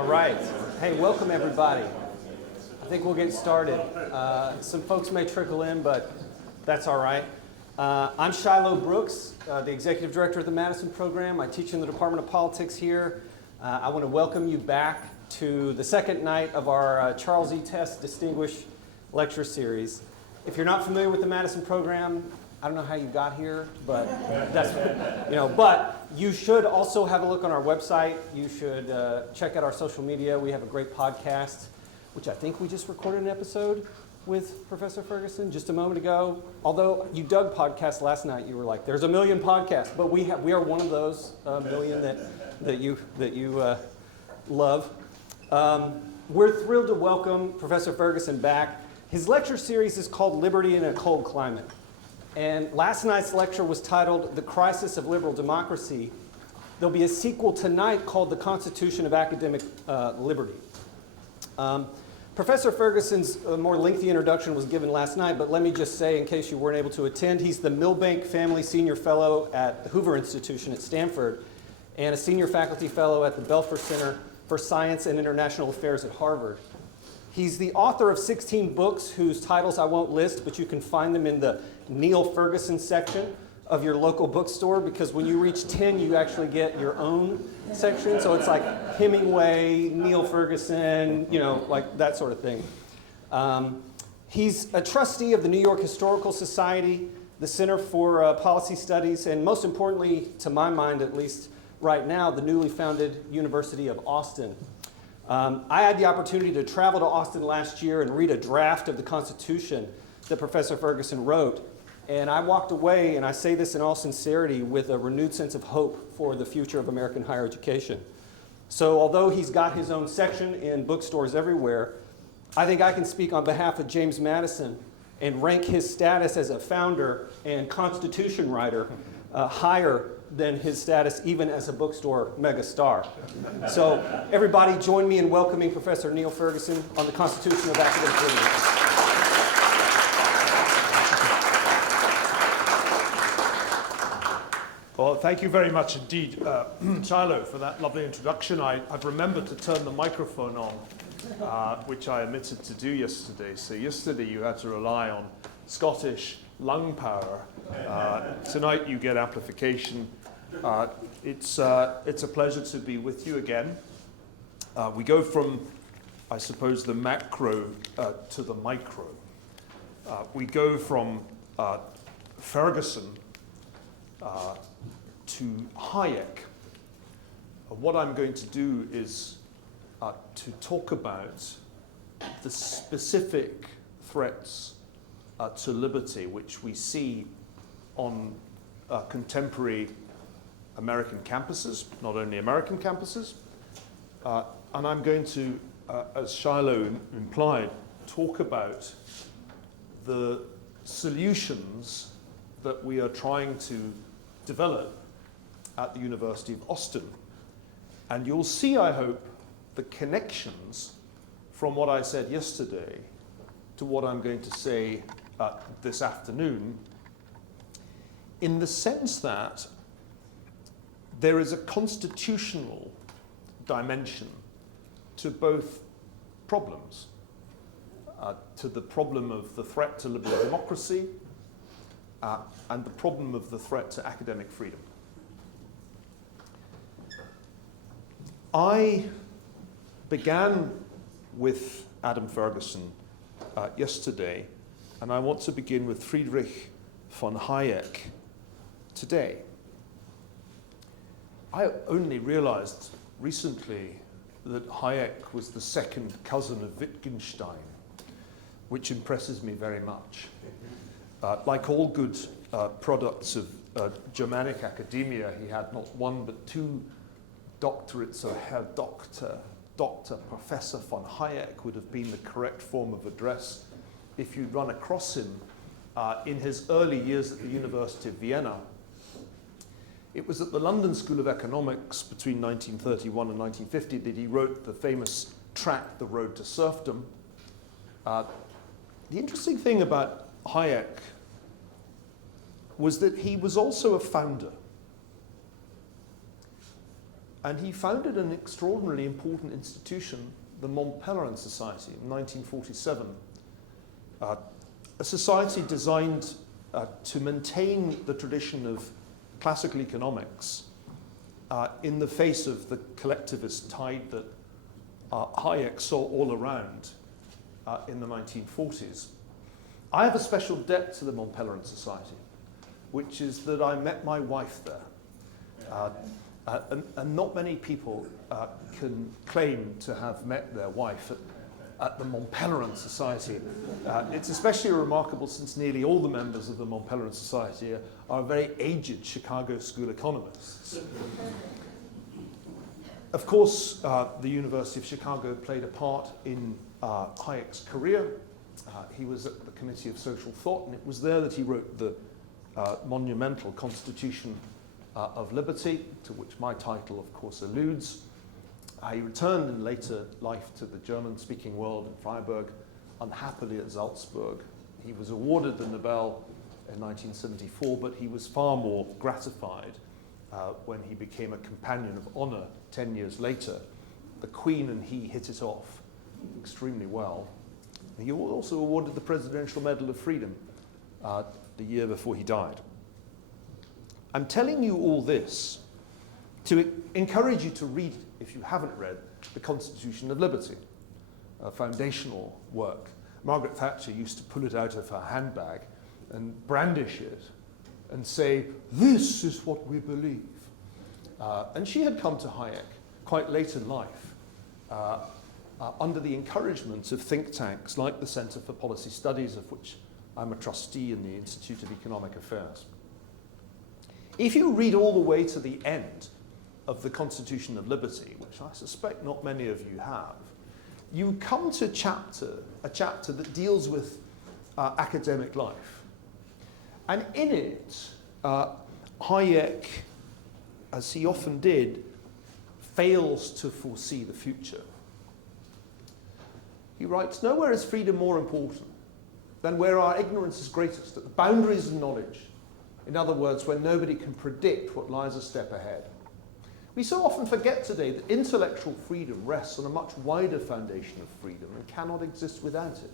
All right. Hey, welcome everybody. I think we'll get started. Some folks may trickle in, but that's all right. I'm Shiloh Brooks, the Executive Director of the Madison Program. I teach in the Department of Politics here. I want to welcome you back to the second night of our Charles E. Test Distinguished Lecture Series. If you're not familiar with the Madison Program, I don't know how you got here, but that's, but you should also have a look on our website. You should check out our social media. We have a great podcast, which I think we just recorded an episode with Professor Ferguson just a moment ago. Although you dug podcasts last night, you were like, "There's a million podcasts," but we are one of those million that you love. We're thrilled to welcome Professor Ferguson back. His lecture series is called "Liberty in a Cold Climate." And last night's lecture was titled "The Crisis of Liberal Democracy." There'll be a sequel tonight called "The Constitution of Academic Liberty." Professor Ferguson's more lengthy introduction was given last night, but let me just say, in case you weren't able to attend, he's the Milbank Family Senior Fellow at the Hoover Institution at Stanford and a Senior Faculty Fellow at the Belfer Center for Science and International Affairs at Harvard. He's the author of 16 books whose titles I won't list, but you can find them in the Niall Ferguson section of your local bookstore, because when you reach 10, you actually get your own section. So it's like Hemingway, Niall Ferguson, like that sort of thing. He's a trustee of the New York Historical Society, the Center for Policy Studies, and most importantly, to my mind at least right now, the newly founded University of Austin. I had the opportunity to travel to Austin last year and read a draft of the Constitution that Professor Ferguson wrote. And I walked away, and I say this in all sincerity, with a renewed sense of hope for the future of American higher education. So although he's got his own section in bookstores everywhere, I think I can speak on behalf of James Madison and rank his status as a founder and Constitution writer higher than his status even as a bookstore megastar. So everybody join me in welcoming Professor Niall Ferguson on the Constitution of Academic Liberty. Well, thank you very much indeed, Shiloh, for that lovely introduction. I've remembered to turn the microphone on, which I omitted to do yesterday. So yesterday you had to rely on Scottish lung power. Tonight you get amplification. It's a pleasure to be with you again. We go from, I suppose, the macro to the micro. We go from Ferguson to Hayek. What I'm going to do is to talk about the specific threats to liberty which we see on contemporary American campuses, not only American campuses, and I'm going to, as Shiloh implied, talk about the solutions that we are trying to develop at the University of Austin. And you'll see, I hope, the connections from what I said yesterday to what I'm going to say this afternoon, in the sense that there is a constitutional dimension to both problems, to the problem of the threat to liberal democracy and the problem of the threat to academic freedom. I began with Adam Ferguson yesterday, and I want to begin with Friedrich von Hayek today. I only realized recently that Hayek was the second cousin of Wittgenstein, which impresses me very much. Like all good products of Germanic academia, he had not one but two doctorates, so Herr Doctor, Dr. Professor von Hayek would have been the correct form of address if you'd run across him in his early years at the University of Vienna. It was at the London School of Economics between 1931 and 1950 that he wrote the famous tract, The Road to Serfdom. The interesting thing about Hayek was that he was also a founder. And he founded an extraordinarily important institution, the Mont Pelerin Society, in 1947, a society designed to maintain the tradition of classical economics in the face of the collectivist tide that Hayek saw all around in the 1940s. I have a special debt to the Mont Pelerin Society, which is that I met my wife there. And not many people can claim to have met their wife at the Mont Pelerin Society. It's especially remarkable since nearly all the members of the Mont Pelerin Society are very aged Chicago school economists. Of course, the University of Chicago played a part in Hayek's career. He was at the Committee of Social Thought, and it was there that he wrote the monumental Constitution of Liberty, to which my title, of course, alludes. He returned in later life to the German-speaking world in Freiburg, unhappily at Salzburg. He was awarded the Nobel in 1974, but he was far more gratified when he became a companion of honor 10 years later. The Queen and he hit it off extremely well. He was also awarded the Presidential Medal of Freedom the year before he died. I'm telling you all this to encourage you to read, if you haven't read, the Constitution of Liberty, a foundational work. Margaret Thatcher used to pull it out of her handbag and brandish it and say, "This is what we believe." And she had come to Hayek quite late in life under the encouragement of think tanks like the Center for Policy Studies, of which I'm a trustee in the Institute of Economic Affairs. If you read all the way to the end of the Constitution of Liberty, which I suspect not many of you have, you come to a chapter that deals with academic life. And in it, Hayek, as he often did, fails to foresee the future. He writes, "Nowhere is freedom more important than where our ignorance is greatest, at the boundaries of knowledge. In other words, when nobody can predict what lies a step ahead. We so often forget today that intellectual freedom rests on a much wider foundation of freedom and cannot exist without it.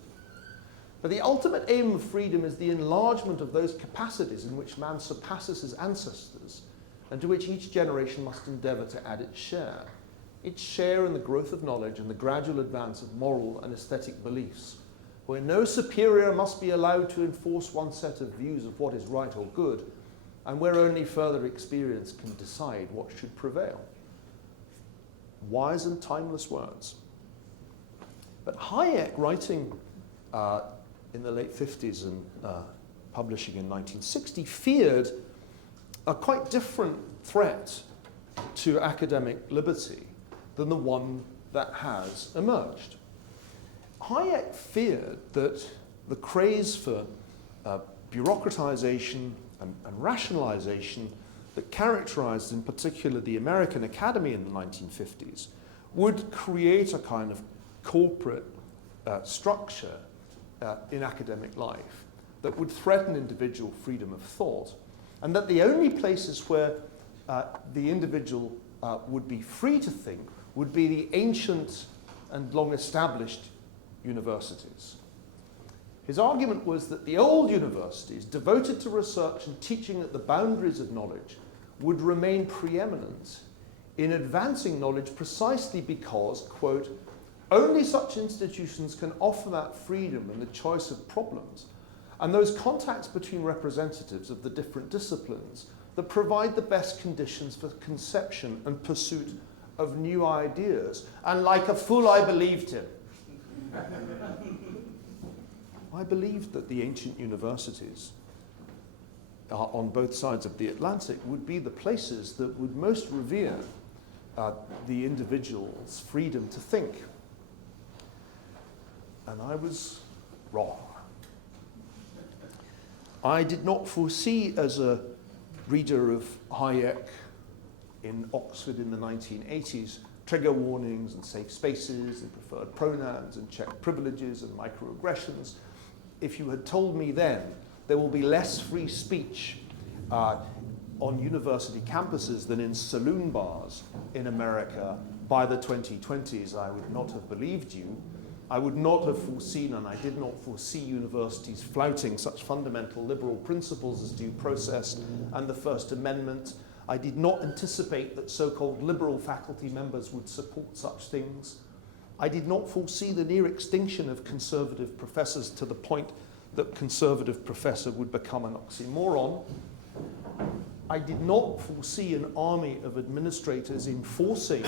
But the ultimate aim of freedom is the enlargement of those capacities in which man surpasses his ancestors and to which each generation must endeavor to add its share in the growth of knowledge and the gradual advance of moral and aesthetic beliefs, where no superior must be allowed to enforce one set of views of what is right or good, and where only further experience can decide what should prevail." Wise and timeless words. But Hayek, writing in the late 50s and publishing in 1960, feared a quite different threat to academic liberty than the one that has emerged. Hayek feared that the craze for bureaucratization and rationalization that characterized in particular the American Academy in the 1950s would create a kind of corporate structure in academic life that would threaten individual freedom of thought, and that the only places where the individual would be free to think would be the ancient and long-established universities. His argument was that the old universities, devoted to research and teaching at the boundaries of knowledge, would remain preeminent in advancing knowledge precisely because, quote, "only such institutions can offer that freedom and the choice of problems, and those contacts between representatives of the different disciplines that provide the best conditions for conception and pursuit of new ideas." And like a fool, I believed him. I believed that the ancient universities on both sides of the Atlantic would be the places that would most revere the individual's freedom to think. And I was wrong. I did not foresee, as a reader of Hayek in Oxford in the 1980s, trigger warnings and safe spaces and preferred pronouns and checked privileges and microaggressions. If you had told me then there will be less free speech on university campuses than in saloon bars in America by the 2020s, I would not have believed you. I would not have foreseen, and I did not foresee universities flouting such fundamental liberal principles as due process and the First Amendment. I did not anticipate that so-called liberal faculty members would support such things. I did not foresee the near extinction of conservative professors to the point that conservative professor would become an oxymoron. I did not foresee an army of administrators enforcing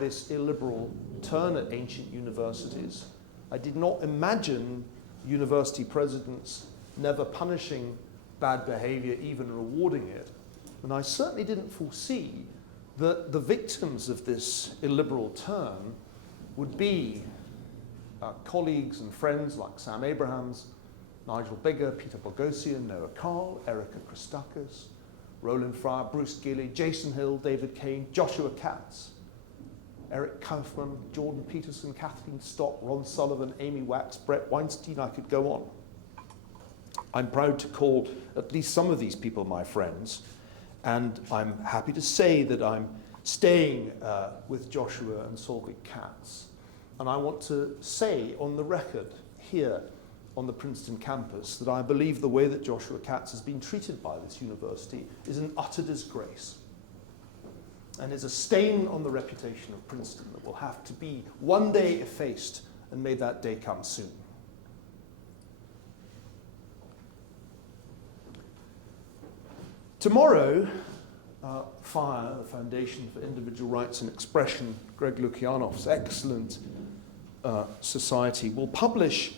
this illiberal turn at ancient universities. I did not imagine university presidents never punishing bad behavior, even rewarding it. And I certainly didn't foresee that the victims of this illiberal turn would be colleagues and friends like Sam Abrahams, Nigel Biggar, Peter Boghossian, Noah Carl, Erica Christakis, Roland Fryer, Bruce Gilley, Jason Hill, David Kane, Joshua Katz, Eric Kaufman, Jordan Peterson, Kathleen Stott, Ron Sullivan, Amy Wax, Brett Weinstein, I could go on. I'm proud to call at least some of these people my friends, and I'm happy to say that I'm staying with Joshua and Solveig Katz. And I want to say on the record here on the Princeton campus that I believe the way that Joshua Katz has been treated by this university is an utter disgrace and is a stain on the reputation of Princeton that will have to be one day effaced, and may that day come soon. Tomorrow, FIRE, the Foundation for Individual Rights and Expression, Greg Lukianoff's excellent society, will publish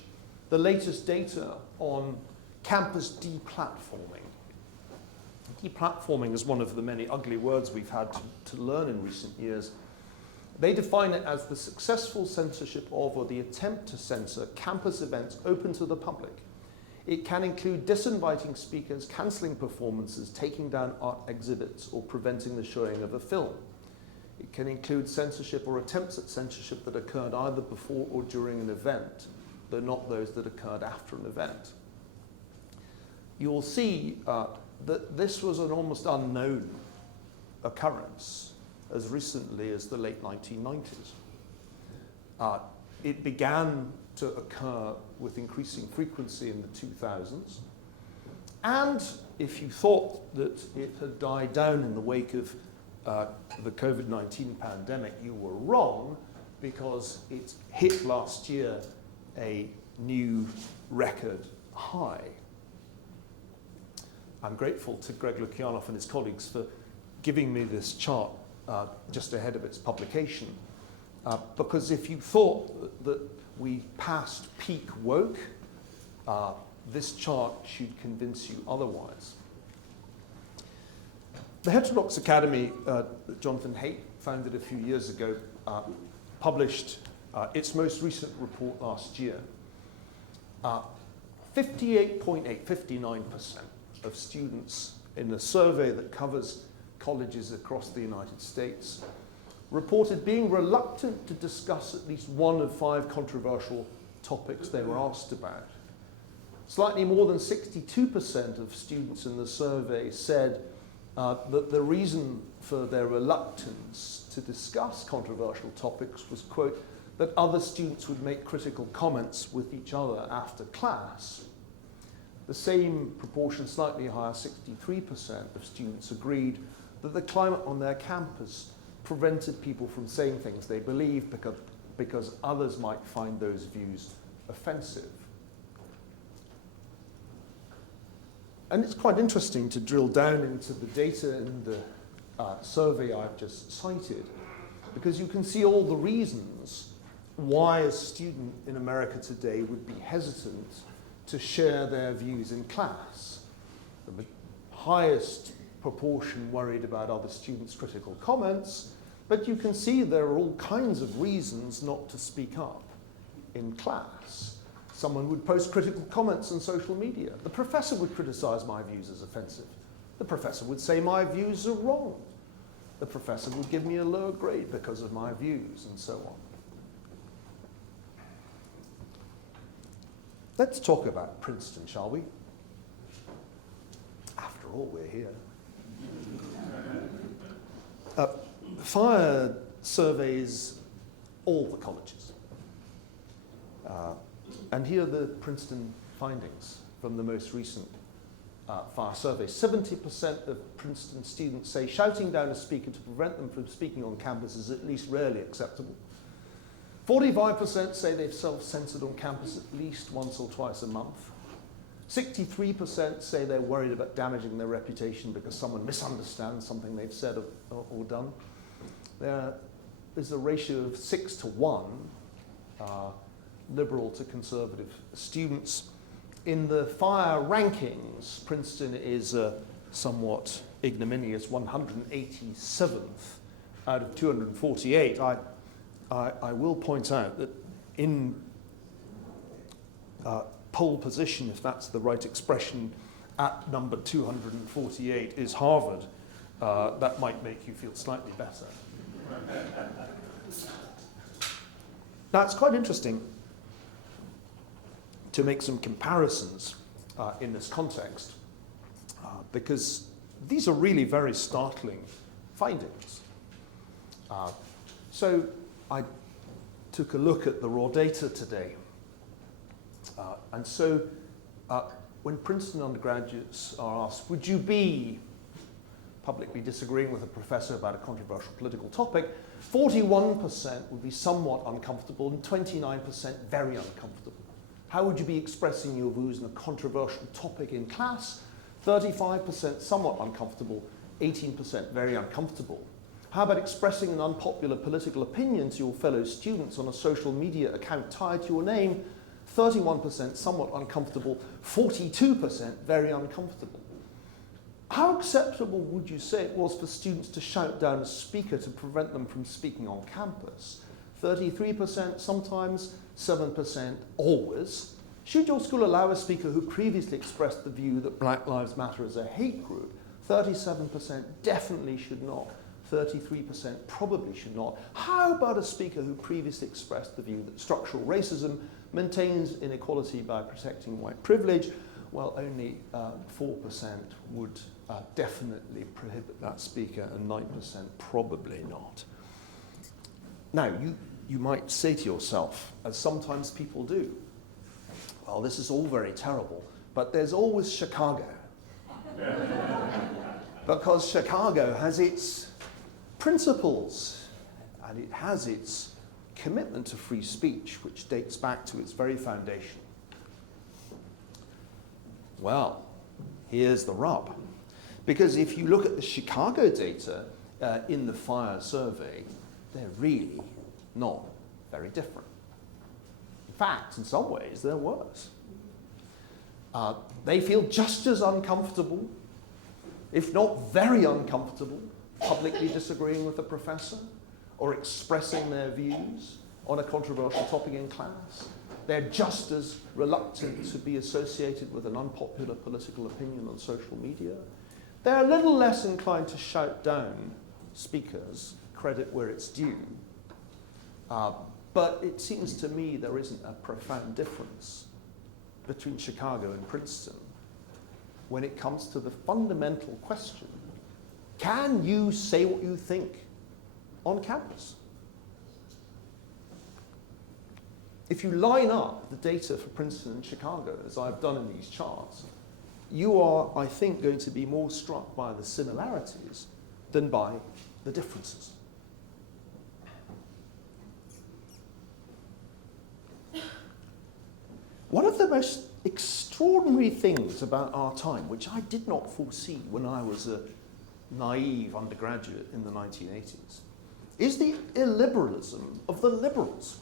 the latest data on campus deplatforming. Deplatforming is one of the many ugly words we've had to learn in recent years. They define it as the successful censorship of or the attempt to censor campus events open to the public. It can include disinviting speakers, cancelling performances, taking down art exhibits, or preventing the showing of a film. It can include censorship or attempts at censorship that occurred either before or during an event, though not those that occurred after an event. You will see that this was an almost unknown occurrence as recently as the late 1990s. It began to occur with increasing frequency in the 2000s. And if you thought that it had died down in the wake of the COVID-19 pandemic, you were wrong, because it hit last year a new record high. I'm grateful to Greg Lukianoff and his colleagues for giving me this chart just ahead of its publication, because if you thought that we passed peak woke, this chart should convince you otherwise. The Heterodox Academy that Jonathan Haidt founded a few years ago published its most recent report last year. 59% of students in a survey that covers colleges across the United States reported being reluctant to discuss at least one of 5 controversial topics they were asked about. Slightly more than 62% of students in the survey said that the reason for their reluctance to discuss controversial topics was, quote, that other students would make critical comments with each other after class. The same proportion, slightly higher, 63% of students agreed that the climate on their campus prevented people from saying things they believe because others might find those views offensive. And it's quite interesting to drill down into the data in the survey I've just cited, because you can see all the reasons why a student in America today would be hesitant to share their views in class. The highest proportion worried about other students' critical comments, but you can see there are all kinds of reasons not to speak up in class. Someone would post critical comments on social media. The professor would criticize my views as offensive. The professor would say my views are wrong. The professor would give me a lower grade because of my views, and so on. Let's talk about Princeton, shall we? After all, we're here. FIRE surveys all the colleges. And here are the Princeton findings from the most recent FIRE survey. 70% of Princeton students say shouting down a speaker to prevent them from speaking on campus is at least rarely acceptable. 45% say they've self-censored on campus at least once or twice a month. 63% say they're worried about damaging their reputation because someone misunderstands something they've said or done. There is a ratio of 6 to 1 liberal to conservative students. In the FIRE rankings, Princeton is a somewhat ignominious 187th out of 248. I will point out that in pole position, if that's the right expression, at number 248 is Harvard. That might make you feel slightly better. Now, it's quite interesting to make some comparisons in this context, because these are really very startling findings. So I took a look at the raw data today. And so when Princeton undergraduates are asked, would you be publicly disagreeing with a professor about a controversial political topic, 41% would be somewhat uncomfortable and 29% very uncomfortable. How would you be expressing your views on a controversial topic in class? 35% somewhat uncomfortable, 18% very uncomfortable. How about expressing an unpopular political opinion to your fellow students on a social media account tied to your name? 31% somewhat uncomfortable, 42% very uncomfortable. How acceptable would you say it was for students to shout down a speaker to prevent them from speaking on campus? 33% sometimes, 7% always. Should your school allow a speaker who previously expressed the view that Black Lives Matter is a hate group? 37% definitely should not. 33% probably should not. How about a speaker who previously expressed the view that structural racism maintains inequality by protecting white privilege? Well, only 4% would definitely prohibit that speaker, and 9% probably not. Now, you might say to yourself, as sometimes people do, well, this is all very terrible, but there's always Chicago. Because Chicago has its principles, and it has its commitment to free speech, which dates back to its very foundation. Well, here's the rub. Because if you look at the Chicago data in the FIRE survey, they're really not very different. In fact, in some ways, they're worse. They feel just as uncomfortable, if not very uncomfortable, publicly disagreeing with a professor or expressing their views on a controversial topic in class. They're just as reluctant to be associated with an unpopular political opinion on social media. They're a little less inclined to shout down speakers, credit where it's due. But it seems to me there isn't a profound difference between Chicago and Princeton when it comes to the fundamental question, can you say what you think on campus? If you line up the data for Princeton and Chicago, as I've done in these charts, you are, I think, going to be more struck by the similarities than by the differences. One of the most extraordinary things about our time, which I did not foresee when I was a naive undergraduate in the 1980s, is the illiberalism of the liberals.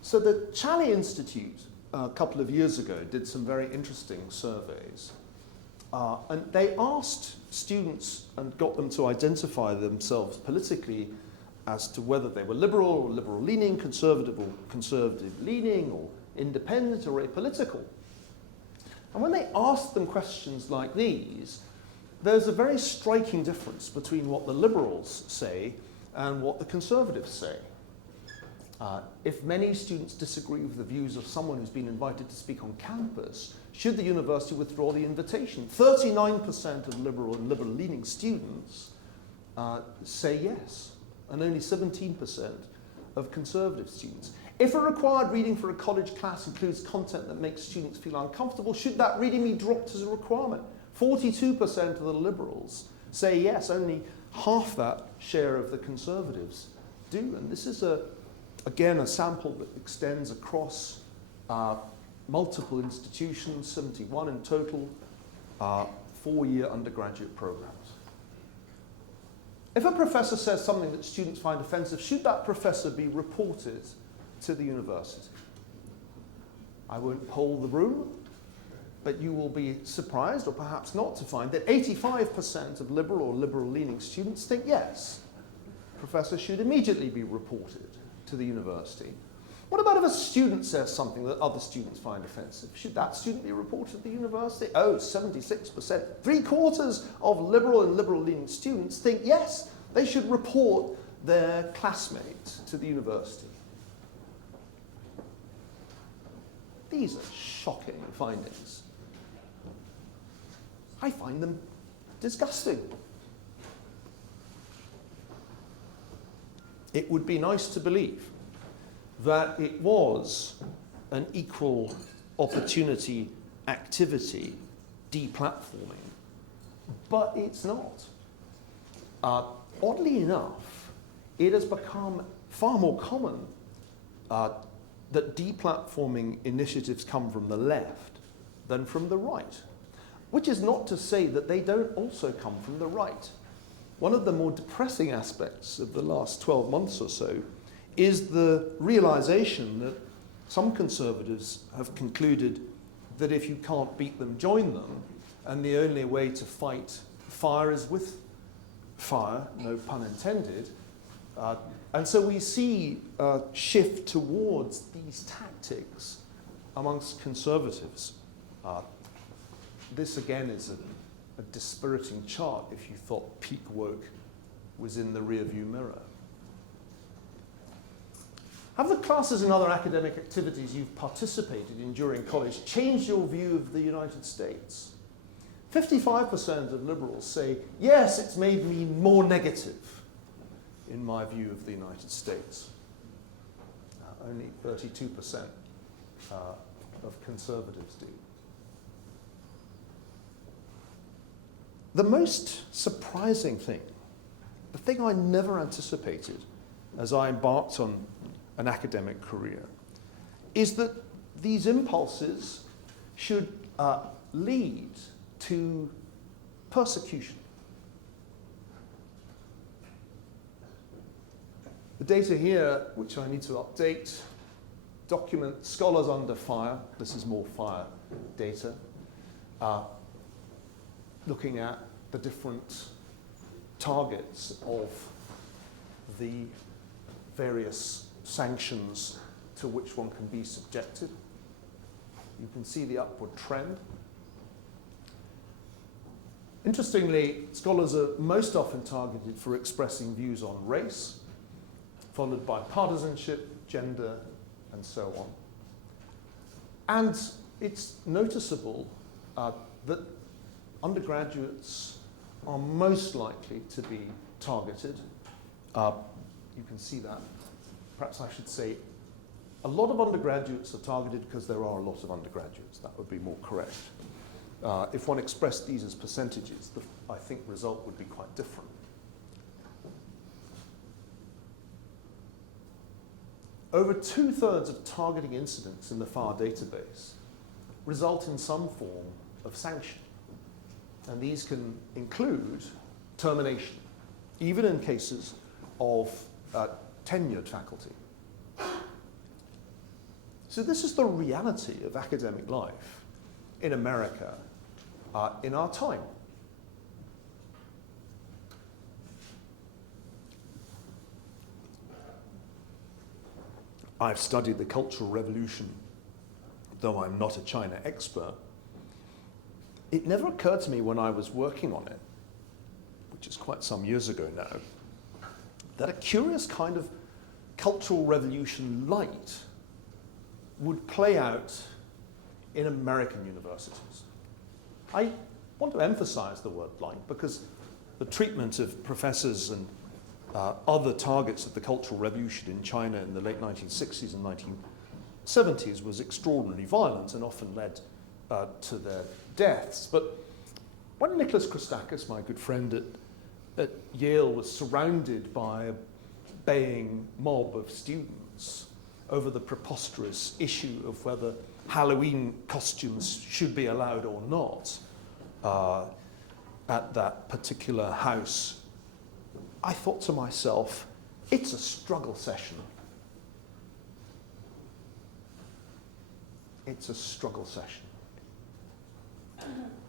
So the Challey Institute a couple of years ago did some very interesting surveys. And they asked students and got them to identify themselves politically as to whether they were liberal or liberal-leaning, conservative or conservative-leaning, or independent or apolitical. And when they asked them questions like these, there's a very striking difference between what the liberals say and what the conservatives say. If many students disagree with the views of someone who's been invited to speak on campus, should the university withdraw the invitation? 39% of liberal and liberal-leaning students say yes, and only 17% of conservative students. If a required reading for a college class includes content that makes students feel uncomfortable, should that reading be dropped as a requirement? 42% of the liberals say yes, only half that share of the conservatives do. And this is, again, a sample that extends across multiple institutions, 71 in total, 4-year undergraduate programs. If a professor says something that students find offensive, should that professor be reported to the university? I won't poll the room, but you will be surprised, or perhaps not, to find that 85% of liberal or liberal-leaning students think yes, professors should immediately be reported to the university. What about if a student says something that other students find offensive? Should that student be reported to the university? Oh, 76%. 3/4 of liberal and liberal-leaning students think yes, they should report their classmate to the university. These are shocking findings. I find them disgusting. It would be nice to believe that it was an equal opportunity activity, deplatforming, but it's not. Oddly enough, it has become far more common that deplatforming initiatives come from the left than from the right, which is not to say that they don't also come from the right. One of the more depressing aspects of the last 12 months or so is the realization that some conservatives have concluded that if you can't beat them, join them, and the only way to fight fire is with fire, no pun intended. And so we see a shift towards these tactics amongst conservatives. This again is a dispiriting chart if you thought peak woke was in the rearview mirror. Have the classes and other academic activities you've participated in during college changed your view of the United States? 55% of liberals say, yes, it's made me more negative in my view of the United States. Only 32% of conservatives do. The most surprising thing, the thing I never anticipated as I embarked on an academic career, is that these impulses should lead to persecution. The data here, which I need to update, document scholars under fire. This is more fire data. Looking at the different targets of the various sanctions to which one can be subjected. You can see the upward trend. Interestingly, scholars are most often targeted for expressing views on race, followed by partisanship, gender, and so on. And it's noticeable that undergraduates are most likely to be targeted. You can see that. Perhaps I should say a lot of undergraduates are targeted because there are a lot of undergraduates. That would be more correct. If one expressed these as percentages, I think result would be quite different. Over 2/3 of targeting incidents in the FAR database result in some form of sanction. And these can include termination, even in cases of tenured faculty. So this is the reality of academic life in America in our time. I've studied the Cultural Revolution, though I'm not a China expert. It never occurred to me when I was working on it, which is quite some years ago now, that a curious kind of cultural revolution light would play out in American universities. I want to emphasize the word light because the treatment of professors and other targets of the Cultural Revolution in China in the late 1960s and 1970s was extraordinarily violent and often led to their deaths. But when Nicholas Christakis, my good friend at Yale, was surrounded by a baying mob of students over the preposterous issue of whether Halloween costumes should be allowed or not at that particular house, I thought to myself, it's a struggle session. It's a struggle session.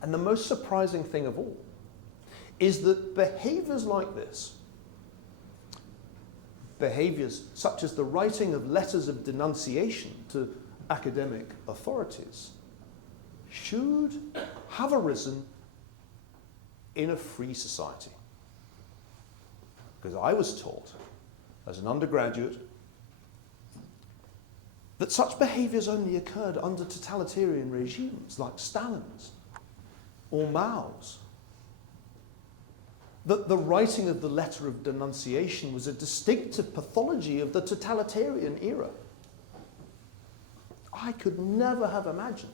And the most surprising thing of all is that behaviors like this, behaviors such as the writing of letters of denunciation to academic authorities, should have arisen in a free society. Because I was taught, as an undergraduate, that such behaviors only occurred under totalitarian regimes like Stalin's or Mao's. That the writing of the letter of denunciation was a distinctive pathology of the totalitarian era. I could never have imagined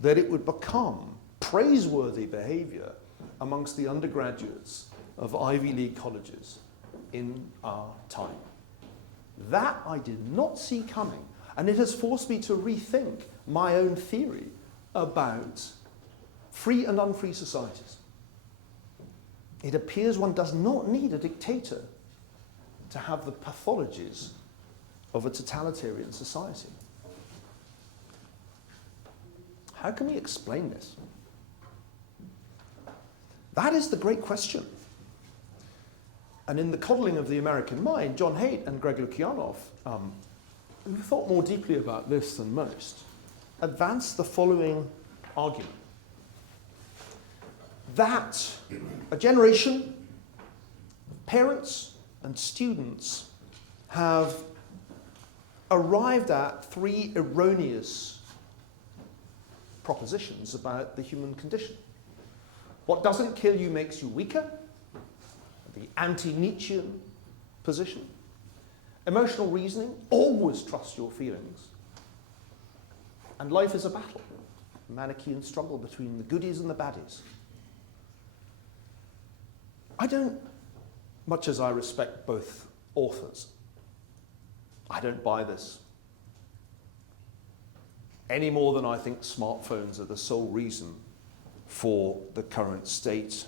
that it would become praiseworthy behavior amongst the undergraduates of Ivy League colleges in our time. That I did not see coming, and it has forced me to rethink my own theory about free and unfree societies. It appears one does not need a dictator to have the pathologies of a totalitarian society. How can we explain this? That is the great question. And in The Coddling of the American Mind, John Haidt and Greg Lukianoff, who thought more deeply about this than most, advanced the following argument. That a generation, parents and students have arrived at three erroneous propositions about the human condition. What doesn't kill you makes you weaker, the anti-Nietzschean position. Emotional reasoning, always trust your feelings. And life is a battle, a Manichaean struggle between the goodies and the baddies. I don't, much as I respect both authors, I don't buy this any more than I think smartphones are the sole reason for the current state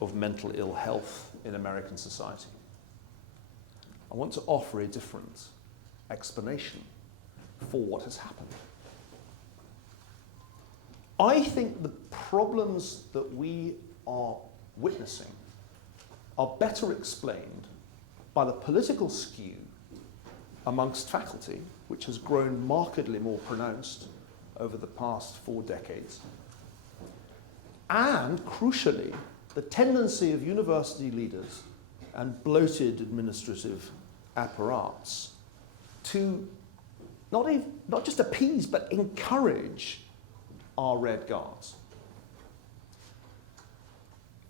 of mental ill health in American society. I want to offer a different explanation for what has happened. I think the problems that we are witnessing are better explained by the political skew amongst faculty, which has grown markedly more pronounced over the past 4 decades, and, crucially, the tendency of university leaders and bloated administrative apparatus to not just appease, but encourage our red guards.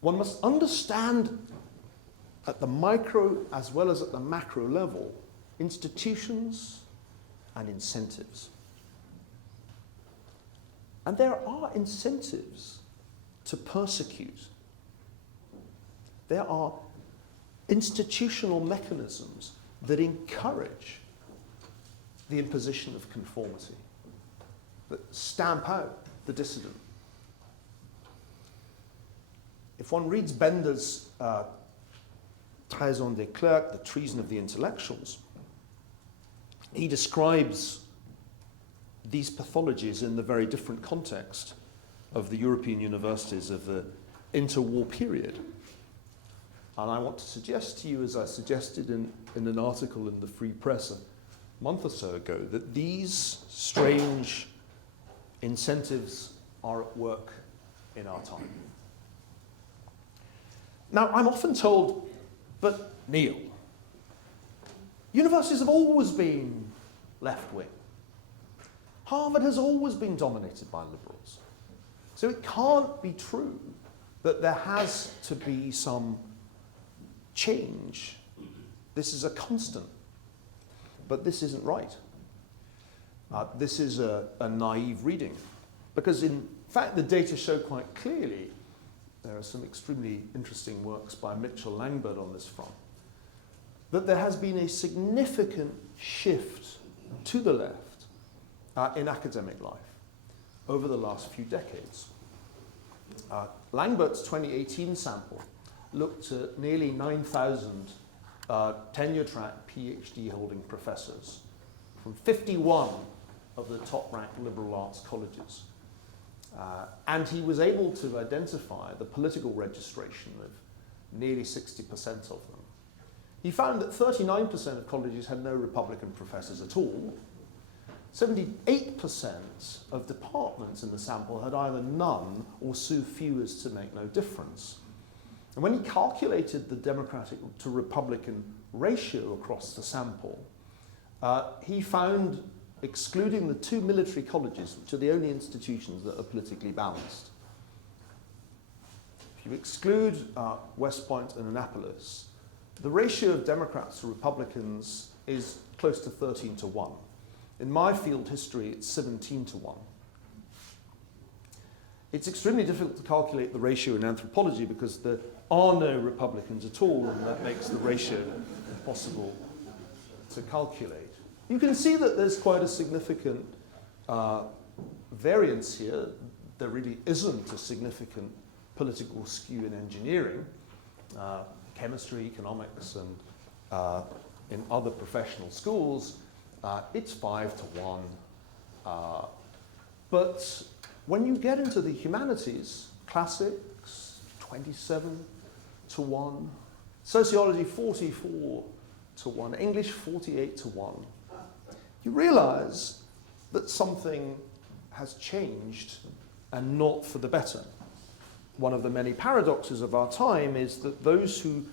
One must understand at the micro as well as at the macro level institutions and incentives. And there are incentives to persecute. There are institutional mechanisms that encourage the imposition of conformity, that stamp out the dissident. If one reads Bender's Trahison des Clercs, the treason of the intellectuals, he describes these pathologies in the very different context of the European universities of the interwar period. And I want to suggest to you, as I suggested in an article in the Free Press a month or so ago, that these strange incentives are at work in our time. Now, I'm often told, but Neil, universities have always been left-wing. Harvard has always been dominated by liberals. So it can't be true that there has to be some change. This is a constant, but this isn't right. This is a naive reading, because in fact the data show quite clearly, there are some extremely interesting works by Mitchell Langbert on this front, that there has been a significant shift to the left in academic life over the last few decades. Langbert's 2018 sample looked at nearly 9,000 tenure-track PhD holding professors from 51 of the top-ranked liberal arts colleges. And he was able to identify the political registration of nearly 60% of them. He found that 39% of colleges had no Republican professors at all. 78% of departments in the sample had either none or so few as to make no difference. And when he calculated the Democratic to Republican ratio across the sample, he found, excluding the two military colleges, which are the only institutions that are politically balanced, if you exclude West Point and Annapolis, the ratio of Democrats to Republicans is close to 13-1. In my field history, it's 17-1. It's extremely difficult to calculate the ratio in anthropology because there are no Republicans at all, and that makes the ratio impossible to calculate. You can see that there's quite a significant variance here. There really isn't a significant political skew in engineering, chemistry, economics, and in other professional schools. It's 5-1. But when you get into the humanities, classics, 27-1, sociology, 44-1, English, 48-1, you realize that something has changed and not for the better. One of the many paradoxes of our time is that those who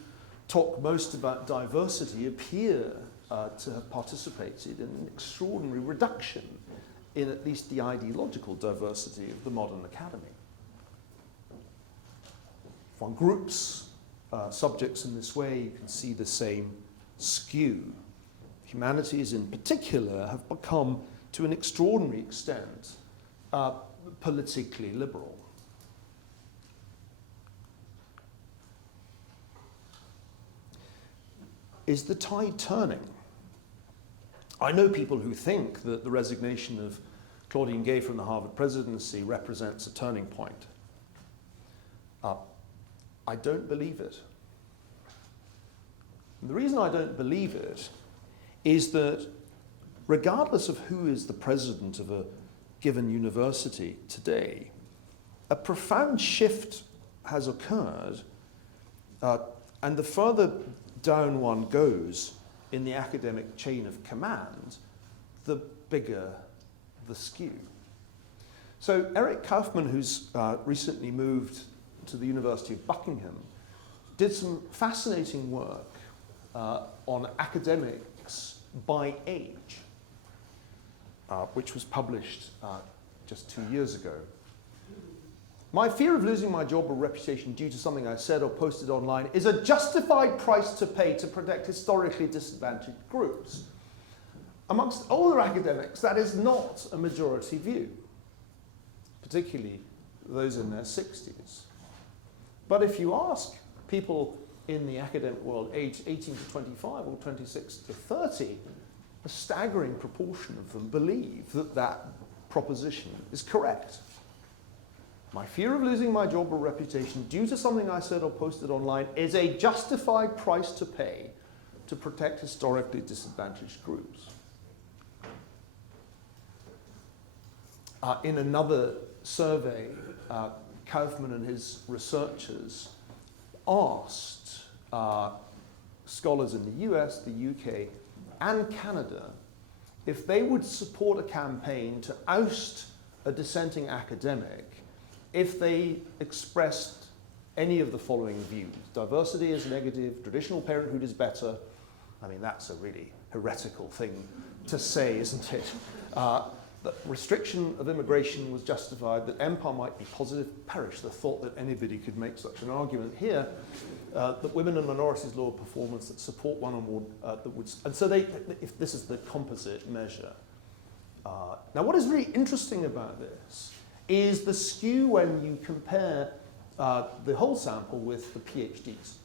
talk most about diversity appear to have participated in an extraordinary reduction in at least the ideological diversity of the modern academy. If one groups subjects in this way, you can see the same skew. Humanities in particular have become, to an extraordinary extent, politically liberal. Is the tide turning? I know people who think that the resignation of Claudine Gay from the Harvard presidency represents a turning point. I don't believe it. And the reason I don't believe it is that regardless of who is the president of a given university today, a profound shift has occurred, and the further down one goes in the academic chain of command, the bigger the skew. So Eric Kaufman, who's recently moved to the University of Buckingham, did some fascinating work on academics by age, which was published just 2 years ago. My fear of losing my job or reputation due to something I said or posted online is a justified price to pay to protect historically disadvantaged groups. Amongst older academics, that is not a majority view, particularly those in their 60s. But if you ask people in the academic world aged 18 to 25 or 26 to 30, a staggering proportion of them believe that that proposition is correct. My fear of losing my job or reputation due to something I said or posted online is a justified price to pay to protect historically disadvantaged groups. In another survey, Kaufman and his researchers asked scholars in the US, the UK, and Canada if they would support a campaign to oust a dissenting academic if they expressed any of the following views. Diversity is negative, traditional parenthood is better. I mean, that's a really heretical thing to say, isn't it? that restriction of immigration was justified, that empire might be positive, perish the thought that anybody could make such an argument. Here, that women and minorities lower performance, that support one or more, that would, and so if this is the composite measure. Now what is really interesting about this is the skew when you compare the whole sample with the PhDs.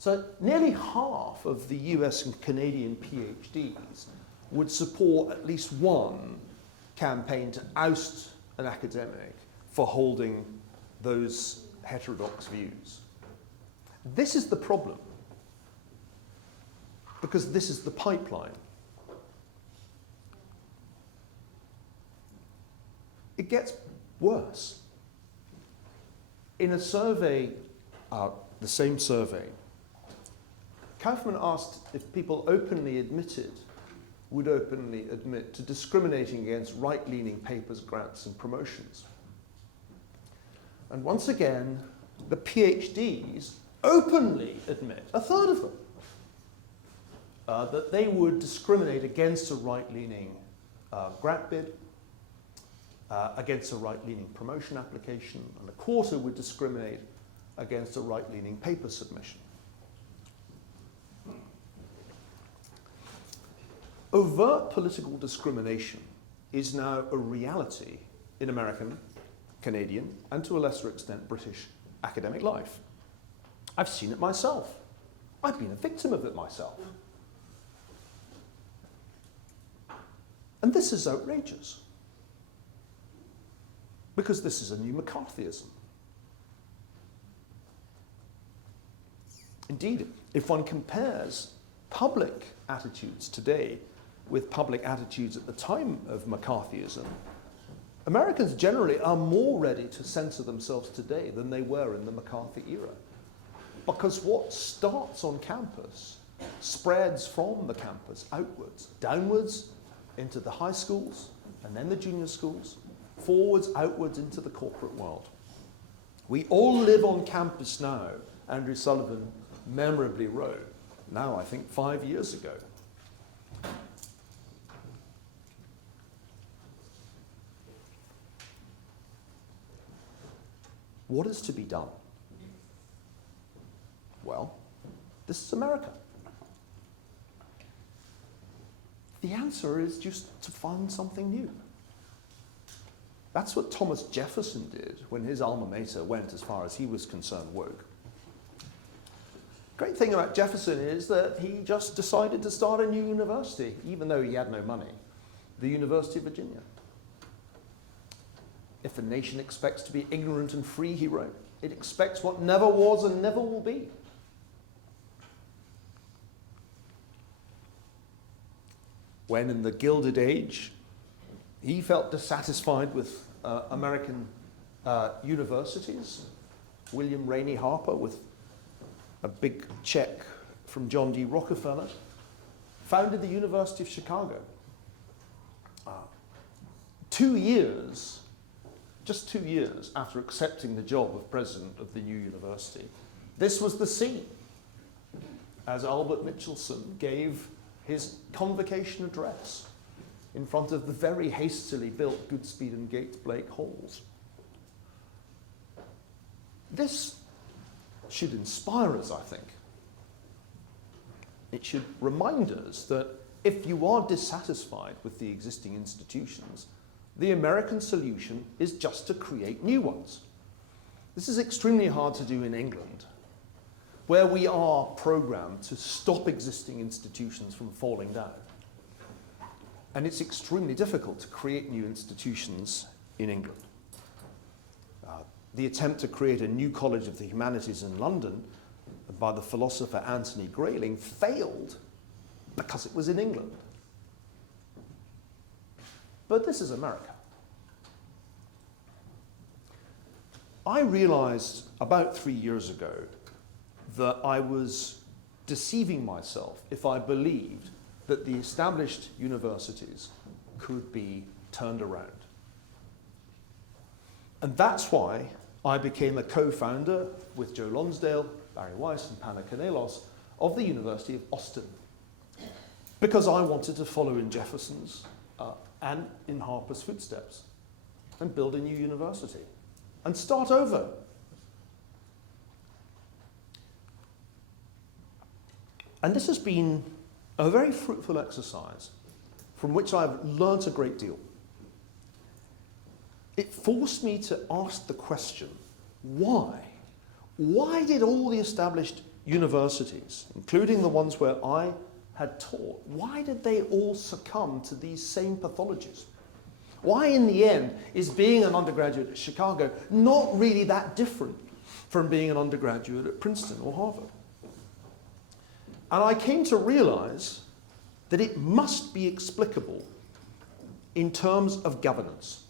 So nearly half of the US and Canadian PhDs would support at least one campaign to oust an academic for holding those heterodox views. This is the problem, because this is the pipeline. It gets worse. In a survey, the same survey, Kaufman asked if people would openly admit to discriminating against right-leaning papers, grants, and promotions. And once again, the PhDs openly admit, a third of them, that they would discriminate against a right-leaning grant bid, against a right-leaning promotion application, and a quarter would discriminate against a right-leaning paper submission. Overt political discrimination is now a reality in American, Canadian, and to a lesser extent British academic life. I've seen it myself. I've been a victim of it myself. And this is outrageous, because this is a new McCarthyism. Indeed, if one compares public attitudes today with public attitudes at the time of McCarthyism, Americans generally are more ready to censor themselves today than they were in the McCarthy era. Because what starts on campus spreads from the campus outwards, downwards into the high schools, and then the junior schools, forwards, outwards into the corporate world. We all live on campus now, Andrew Sullivan memorably wrote, now I think 5 years ago. What is to be done? Well, this is America. The answer is just to find something new. That's what Thomas Jefferson did when his alma mater went, as far as he was concerned, woke. Great thing about Jefferson is that he just decided to start a new university, even though he had no money, the University of Virginia. If a nation expects to be ignorant and free, he wrote, it expects what never was and never will be. When in the Gilded Age, he felt dissatisfied with American universities, William Rainey Harper, with a big check from John D. Rockefeller, founded the University of Chicago. 2 years, just 2 years after accepting the job of president of the new university, this was the scene as Albert Mitchelson gave his convocation address in front of the very hastily built Goodspeed and Gates Blake halls. This should inspire us, I think. It should remind us that if you are dissatisfied with the existing institutions, the American solution is just to create new ones. This is extremely hard to do in England, where we are programmed to stop existing institutions from falling down. And it's extremely difficult to create new institutions in England. The attempt to create a new College of the Humanities in London by the philosopher Anthony Grayling failed because it was in England. But this is America. I realized about 3 years ago that I was deceiving myself if I believed that the established universities could be turned around. And that's why I became a co-founder with Joe Lonsdale, Barry Weiss, and Panna Kanelos of the University of Austin. Because I wanted to follow in Jefferson's and in Harper's footsteps and build a new university and start over. And this has been a very fruitful exercise from which I've learnt a great deal. It forced me to ask the question, why? Why did all the established universities, including the ones where I had taught, why did they all succumb to these same pathologies? Why, in the end, is being an undergraduate at Chicago not really that different from being an undergraduate at Princeton or Harvard? And I came to realize that it must be explicable in terms of governance.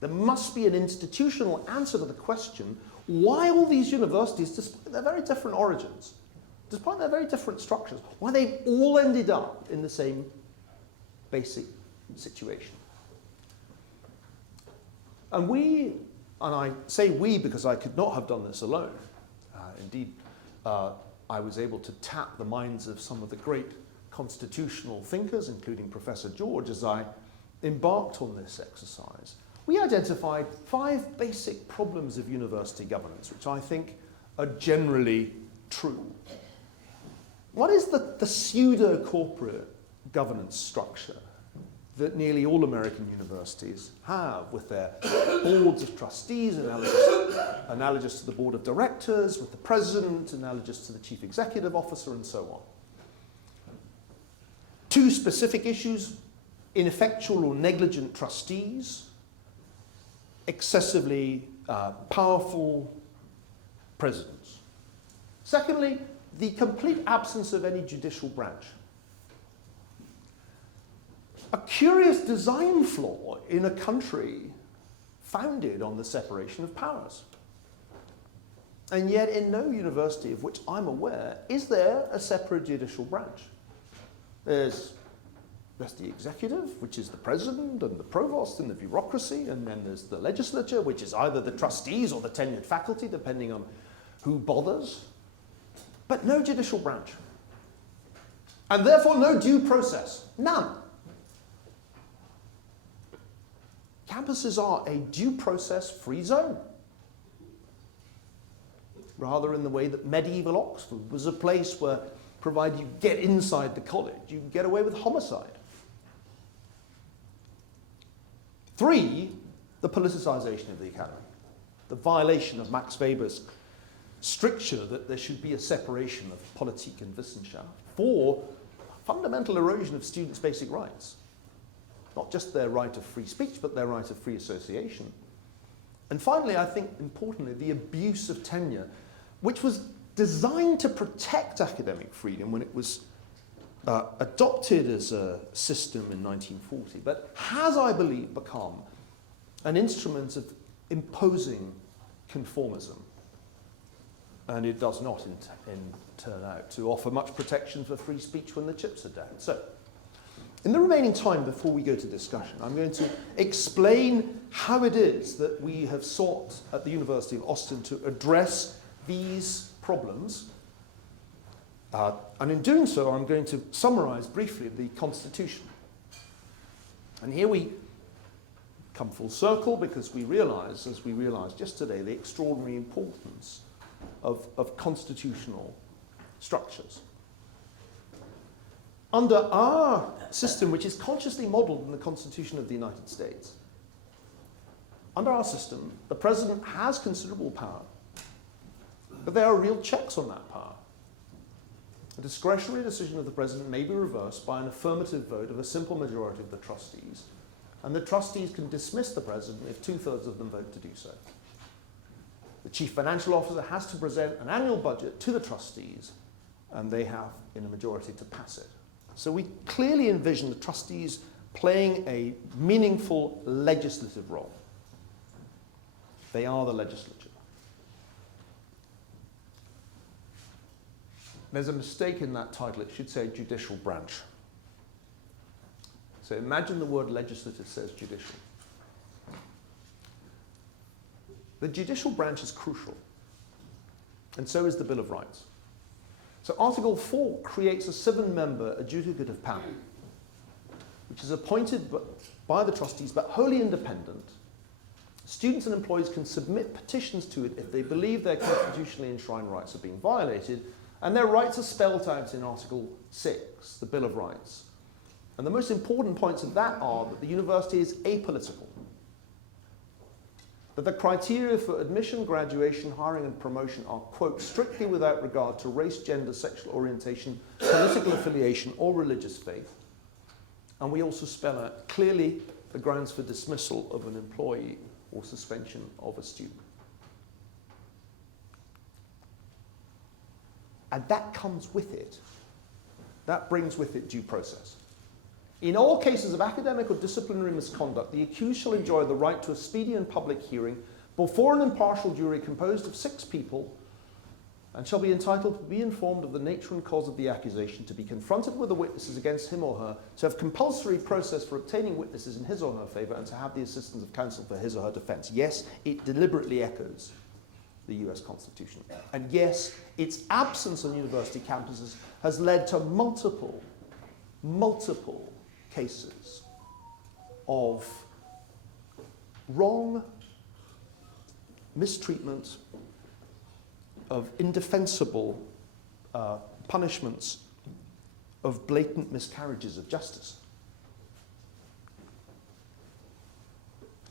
There must be an institutional answer to the question, why all these universities, despite their very different origins, despite their very different structures, why they've all ended up in the same basic situation. And I say we because I could not have done this alone. Indeed, I was able to tap the minds of some of the great constitutional thinkers, including Professor George, as I embarked on this exercise. We identified 5 basic problems of university governance, which I think are generally true. What is the pseudo-corporate governance structure that nearly all American universities have, with their boards of trustees, analogous to the board of directors, with the president, analogous to the chief executive officer, and so on? 2 specific issues: ineffectual or negligent trustees, excessively powerful presidents. Secondly, the complete absence of any judicial branch. A curious design flaw in a country founded on the separation of powers. And yet in no university of which I'm aware is there a separate judicial branch. There's the executive, which is the president and the provost and the bureaucracy, and then there's the legislature, which is either the trustees or the tenured faculty, depending on who bothers. But no judicial branch. And therefore no due process. None. Campuses are a due process-free zone. Rather in the way that medieval Oxford was a place where, provided you get inside the college, you can get away with homicide. 3, the politicization of the academy. The violation of Max Weber's stricture that there should be a separation of Politik and Wissenschaft. 4, fundamental erosion of students' basic rights. Not just their right of free speech, but their right of free association. And finally, I think, importantly, the abuse of tenure, which was designed to protect academic freedom when it was adopted as a system in 1940, but has, I believe, become an instrument of imposing conformism. And it does not turn out to offer much protection for free speech when the chips are down. So, in the remaining time before we go to discussion, I'm going to explain how it is that we have sought at the University of Austin to address these problems. And in doing so, I'm going to summarize briefly the Constitution. And here we come full circle because we realize, as we realized yesterday, the extraordinary importance of constitutional structures. Under our system, which is consciously modeled in the Constitution of the United States, under our system, the president has considerable power, but there are real checks on that power. A discretionary decision of the president may be reversed by an affirmative vote of a simple majority of the trustees, and the trustees can dismiss the president if 2/3 of them vote to do so. The chief financial officer has to present an annual budget to the trustees, and they have, in a majority, to pass it. So we clearly envision the trustees playing a meaningful legislative role. They are the legislature. There's a mistake in that title. It should say judicial branch. So imagine the word legislative says judicial. The judicial branch is crucial, and so is the Bill of Rights. So Article 4 creates a 7-member adjudicative panel. which is appointed by the trustees but wholly independent. Students and employees can submit petitions to it if they believe their constitutionally enshrined rights are being violated, and their rights are spelled out in Article 6, the Bill of Rights. And the most important points of that are that the university is apolitical, that the criteria for admission, graduation, hiring and promotion are, quote, strictly without regard to race, gender, sexual orientation, political affiliation or religious faith. And we also spell out clearly the grounds for dismissal of an employee or suspension of a student. And that comes with it. That brings with it due process. In all cases of academic or disciplinary misconduct, the accused shall enjoy the right to a speedy and public hearing before an impartial jury composed of 6 people, and shall be entitled to be informed of the nature and cause of the accusation, to be confronted with the witnesses against him or her, to have compulsory process for obtaining witnesses in his or her favour, and to have the assistance of counsel for his or her defence. Yes, it deliberately echoes the US Constitution. And yes, its absence on university campuses has led to multiple cases of wrong, mistreatment, of indefensible punishments, of blatant miscarriages of justice.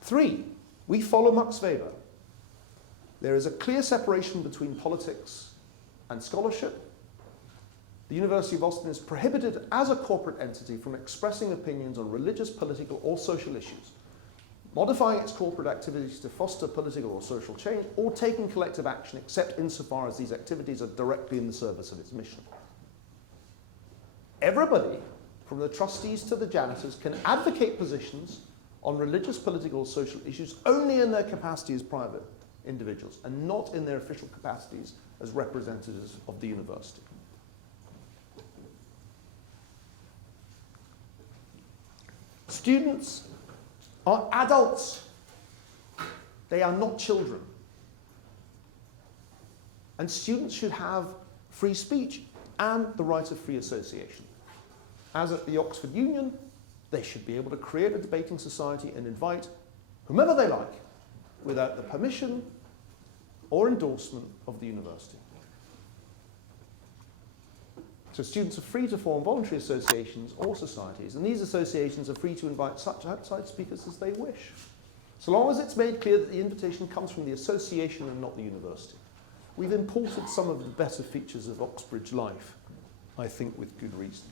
3, we follow Max Weber. There is a clear separation between politics and scholarship. The University of Austin is prohibited as a corporate entity from expressing opinions on religious, political, or social issues, modifying its corporate activities to foster political or social change, or taking collective action except insofar as these activities are directly in the service of its mission. Everybody, from the trustees to the janitors, can advocate positions on religious, political, or social issues only in their capacity as private individuals and not in their official capacities as representatives of the university. Students are adults. They are not children. And students should have free speech and the right of free association. As at the Oxford Union, they should be able to create a debating society and invite whomever they like without the permission or endorsement of the university. So students are free to form voluntary associations or societies, and these associations are free to invite such outside speakers as they wish, so long as it's made clear that the invitation comes from the association and not the university. We've imported some of the better features of Oxbridge life, I think with good reason.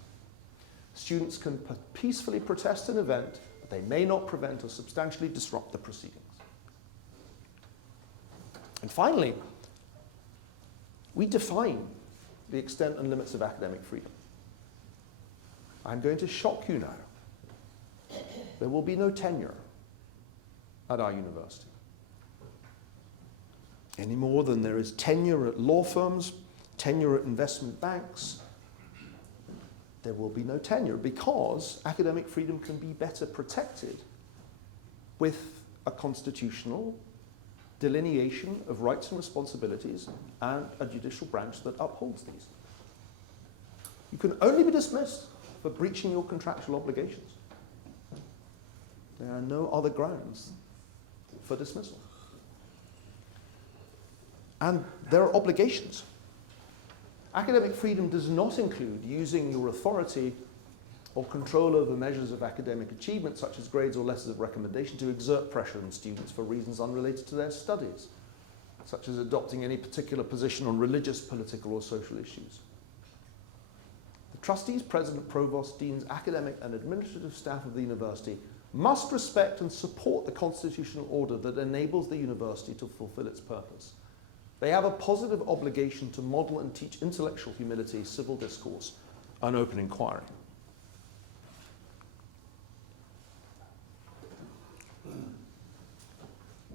Students can peacefully protest an event, but they may not prevent or substantially disrupt the proceedings. And finally, we define the extent and limits of academic freedom. I'm going to shock you now. There will be no tenure at our university, any more than there is tenure at law firms, tenure at investment banks. There will be no tenure because academic freedom can be better protected with a constitutional delineation of rights and responsibilities and a judicial branch that upholds these. You can only be dismissed for breaching your contractual obligations. There are no other grounds for dismissal. And there are obligations. Academic freedom does not include using your authority or control over measures of academic achievement, such as grades or letters of recommendation, to exert pressure on students for reasons unrelated to their studies, such as adopting any particular position on religious, political, or social issues. The trustees, president, provost, deans, academic, and administrative staff of the university must respect and support the constitutional order that enables the university to fulfill its purpose. They have a positive obligation to model and teach intellectual humility, civil discourse, and open inquiry.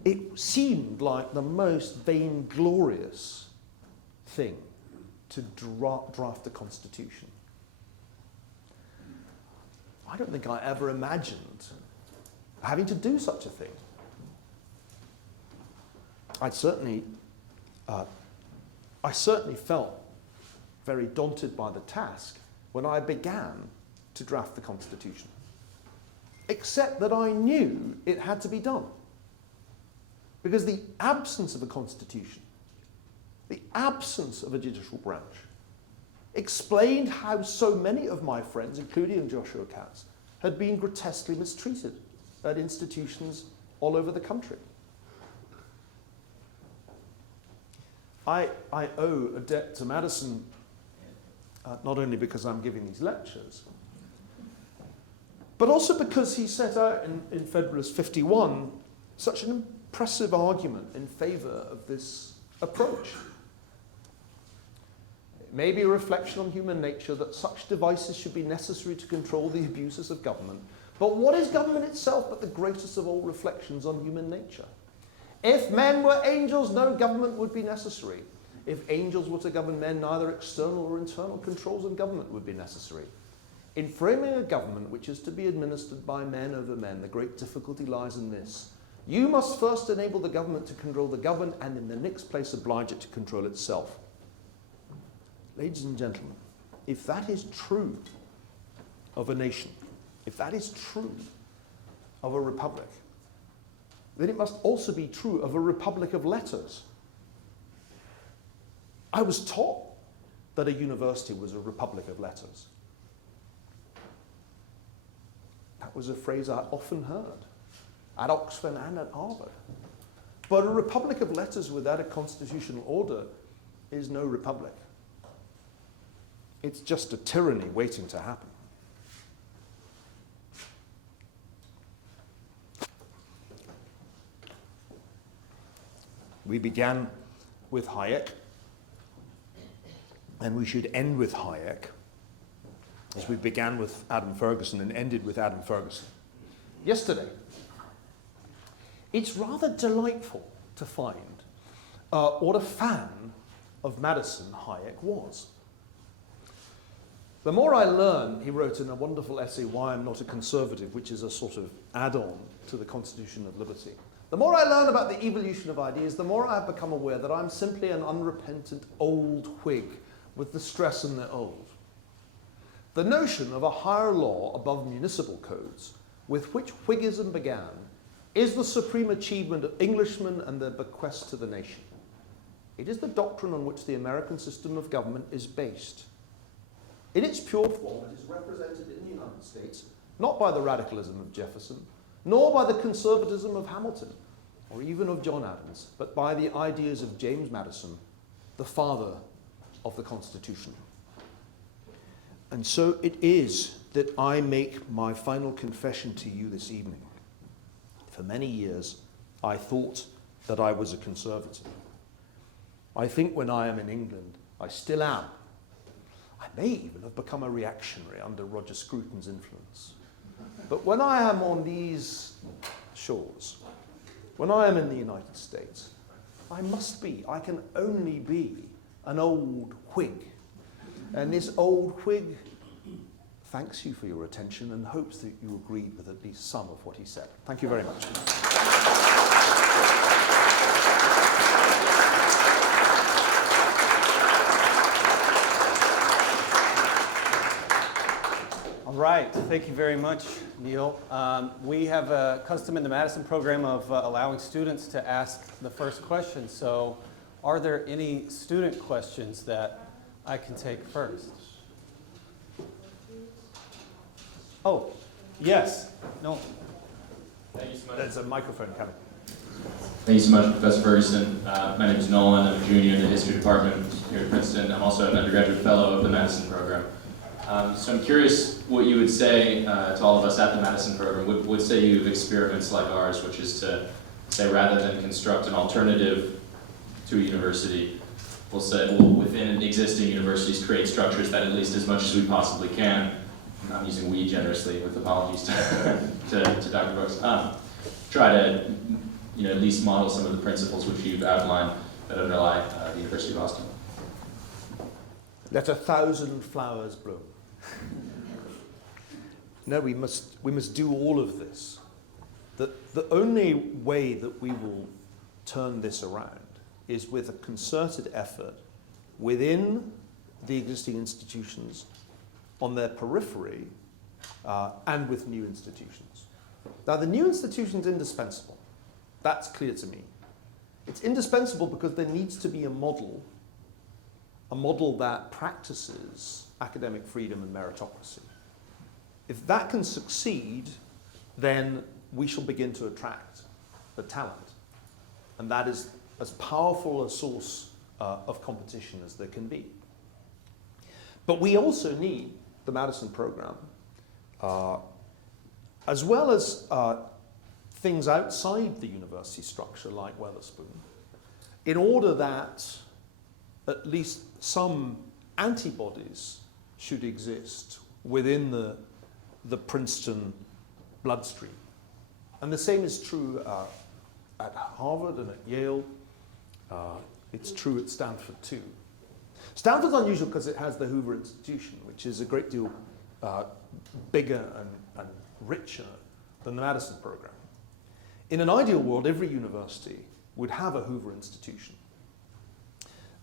It seemed like the most vainglorious thing to draft the Constitution. I don't think I ever imagined having to do such a thing. I certainly felt very daunted by the task when I began to draft the Constitution. except that I knew it had to be done. Because the absence of a constitution, the absence of a judicial branch, explained how so many of my friends, including Joshua Katz, had been grotesquely mistreated at institutions all over the country. I owe a debt to Madison, not only because I'm giving these lectures, but also because he set out in Federalist 51 such an impressive argument in favor of this approach. It may be a reflection on human nature that such devices should be necessary to control the abuses of government. But what is government itself but the greatest of all reflections on human nature? If men were angels, no government would be necessary. If angels were to govern men, neither external or internal controls of government would be necessary. In framing a government which is to be administered by men over men, the great difficulty lies in this. You must first enable the government to control the governed, and in the next place oblige it to control itself. Ladies and gentlemen, if that is true of a nation, if that is true of a republic, then it must also be true of a republic of letters. I was taught that a university was a republic of letters. That was a phrase I often heard at Oxford and at Harvard. But a republic of letters without a constitutional order is no republic. It's just a tyranny waiting to happen. We began with Hayek, and we should end with Hayek, as we began with Adam Ferguson and ended with Adam Ferguson yesterday. It's rather delightful to find what a fan of Madison Hayek was. The more I learn, he wrote in a wonderful essay, Why I'm Not a Conservative, which is a sort of add-on to the Constitution of Liberty. The more I learn about the evolution of ideas, the more I've become aware that I'm simply an unrepentant old Whig with the stress in the old. The notion of a higher law above municipal codes, with which Whiggism began, is the supreme achievement of Englishmen and their bequest to the nation. It is the doctrine on which the American system of government is based. In its pure form, it is represented in the United States, not by the radicalism of Jefferson, nor by the conservatism of Hamilton, or even of John Adams, but by the ideas of James Madison, the father of the Constitution. And so it is that I make my final confession to you this evening. For many years, I thought that I was a conservative. I think when I am in England, I still am. I may even have become a reactionary under Roger Scruton's influence. But when I am on these shores, when I am in the United States, I can only be an old Whig. And this old Whig thanks you for your attention and hopes that you agreed with at least some of what he said. Thank you very much. All right, thank you very much, Neil. We have a custom in the Madison program of allowing students to ask the first question. So are there any student questions that I can take first? Oh, yes. No. Thank you so much. There's a microphone coming. Thank you so much, Professor Ferguson. My name is Nolan. I'm a junior in the history department here at Princeton. I'm also an undergraduate fellow of the Madison Program. So I'm curious what you would say to all of us at the Madison Program. Would say you have experiments like ours, which is to say rather than construct an alternative to a university, we'll within existing universities create structures that at least as much as we possibly can, I'm using we generously with apologies to Dr. Brooks, try to at least model some of the principles which you've outlined that underlie the University of Boston. Let 1,000 flowers bloom. No, we must do all of this. The only way that we will turn this around is with a concerted effort within the existing institutions, on their periphery, and with new institutions. Now, the new institution is indispensable. That's clear to me. It's indispensable because there needs to be a model that practices academic freedom and meritocracy. If that can succeed, then we shall begin to attract the talent. And that is as powerful a source of competition as there can be. But we also need the Madison Program, as well as things outside the university structure like Wetherspoon, in order that at least some antibodies should exist within the Princeton bloodstream. And the same is true at Harvard and at Yale. It's true at Stanford too. Stanford's unusual because it has the Hoover Institution, which is a great deal bigger and richer than the Madison Program. In an ideal world, every university would have a Hoover Institution.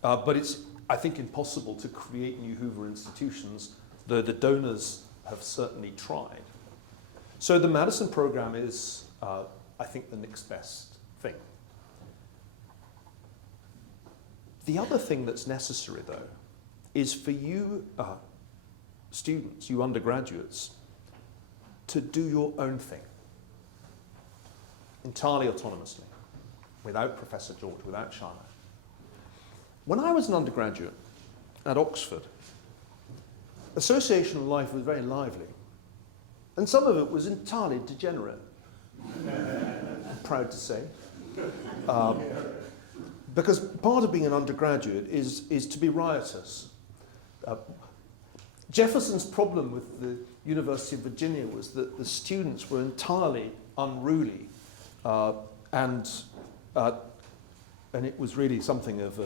But it's, I think, impossible to create new Hoover institutions, though the donors have certainly tried. So the Madison Program is, I think, the next best thing. The other thing that's necessary, though, is for you students, you undergraduates, to do your own thing, entirely autonomously, without Professor George, without China. When I was an undergraduate at Oxford, associational life was very lively, and some of it was entirely degenerate, I'm proud to say. Because part of being an undergraduate is to be riotous. Jefferson's problem with the University of Virginia was that the students were entirely unruly, and it was really something of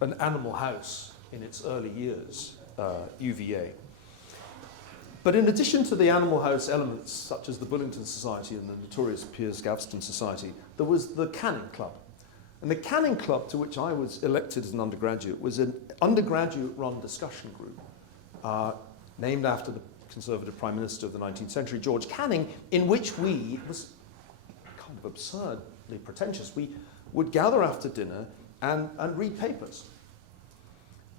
an animal house in its early years, UVA. But in addition to the animal house elements, such as the Bullington Society and the notorious Piers Gaveston Society, there was the Canning Club. And the Canning Club, to which I was elected as an undergraduate, was an undergraduate-run discussion group named after the Conservative Prime Minister of the 19th century, George Canning, in which it was kind of absurdly pretentious, we would gather after dinner and read papers.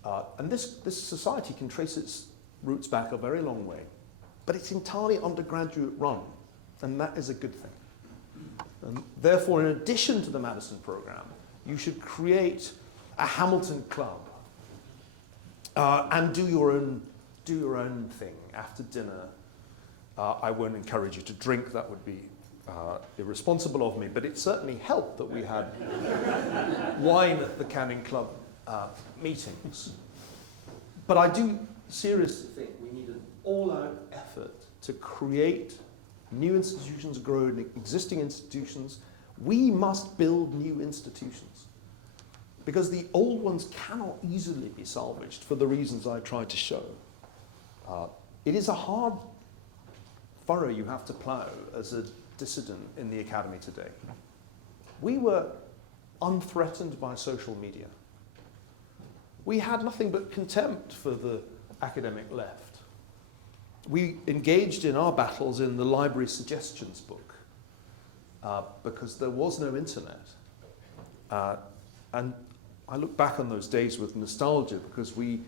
And this society can trace its roots back a very long way, but it's entirely undergraduate-run, and that is a good thing. And therefore, in addition to the Madison Program, you should create a Hamilton Club and do your own thing after dinner. I won't encourage you to drink; that would be irresponsible of me. But it certainly helped that we had wine at the Canning Club meetings. But I do seriously think we need an all-out effort to create new institutions, grow existing institutions. We must build new institutions because the old ones cannot easily be salvaged for the reasons I tried to show. It is a hard furrow you have to plow as a dissident in the academy today. We were unthreatened by social media. We had nothing but contempt for the academic left. We engaged in our battles in the library suggestions book because there was no internet. And I look back on those days with nostalgia because we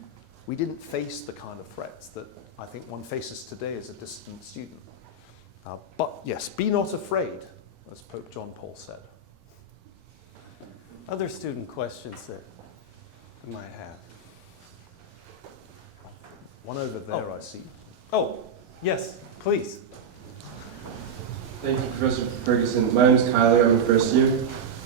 didn't face the kind of threats that I think one faces today as a dissident student. But yes, be not afraid, as Pope John Paul said. Other student questions that you might have? One over there, I see. Oh, yes, please. Thank you, Professor Ferguson. My name is Kylie. I'm a first year.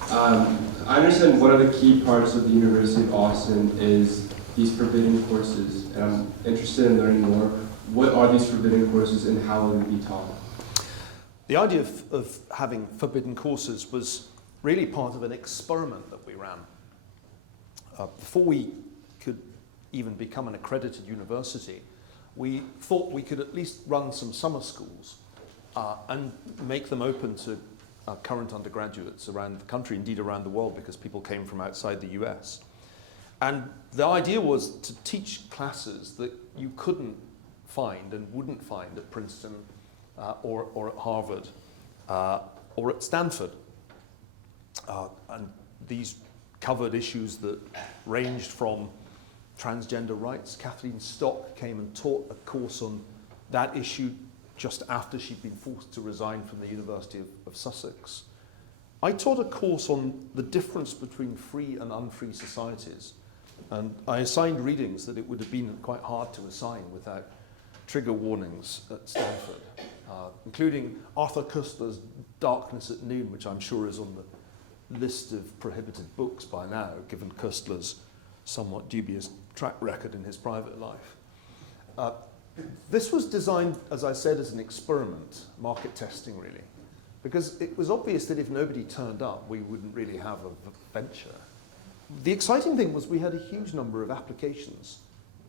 I understand one of the key parts of the University of Austin is these forbidden courses, and I'm interested in learning more. What are these forbidden courses and how will they be taught? The idea of having forbidden courses was really part of an experiment that we ran. Before we could even become an accredited university, we thought we could at least run some summer schools and make them open to current undergraduates around the country, indeed around the world, because people came from outside the US. And the idea was to teach classes that you couldn't find and wouldn't find at Princeton or at Harvard, or at Stanford. And these covered issues that ranged from transgender rights. Kathleen Stock came and taught a course on that issue just after she'd been forced to resign from the University of Sussex. I taught a course on the difference between free and unfree societies, and I assigned readings that it would have been quite hard to assign without trigger warnings at Stanford, including Arthur Koestler's Darkness at Noon, which I'm sure is on the list of prohibited books by now, given Koestler's somewhat dubious track record in his private life. This was designed, as I said, as an experiment, market testing really, because it was obvious that if nobody turned up, we wouldn't really have a venture. The exciting thing was we had a huge number of applications,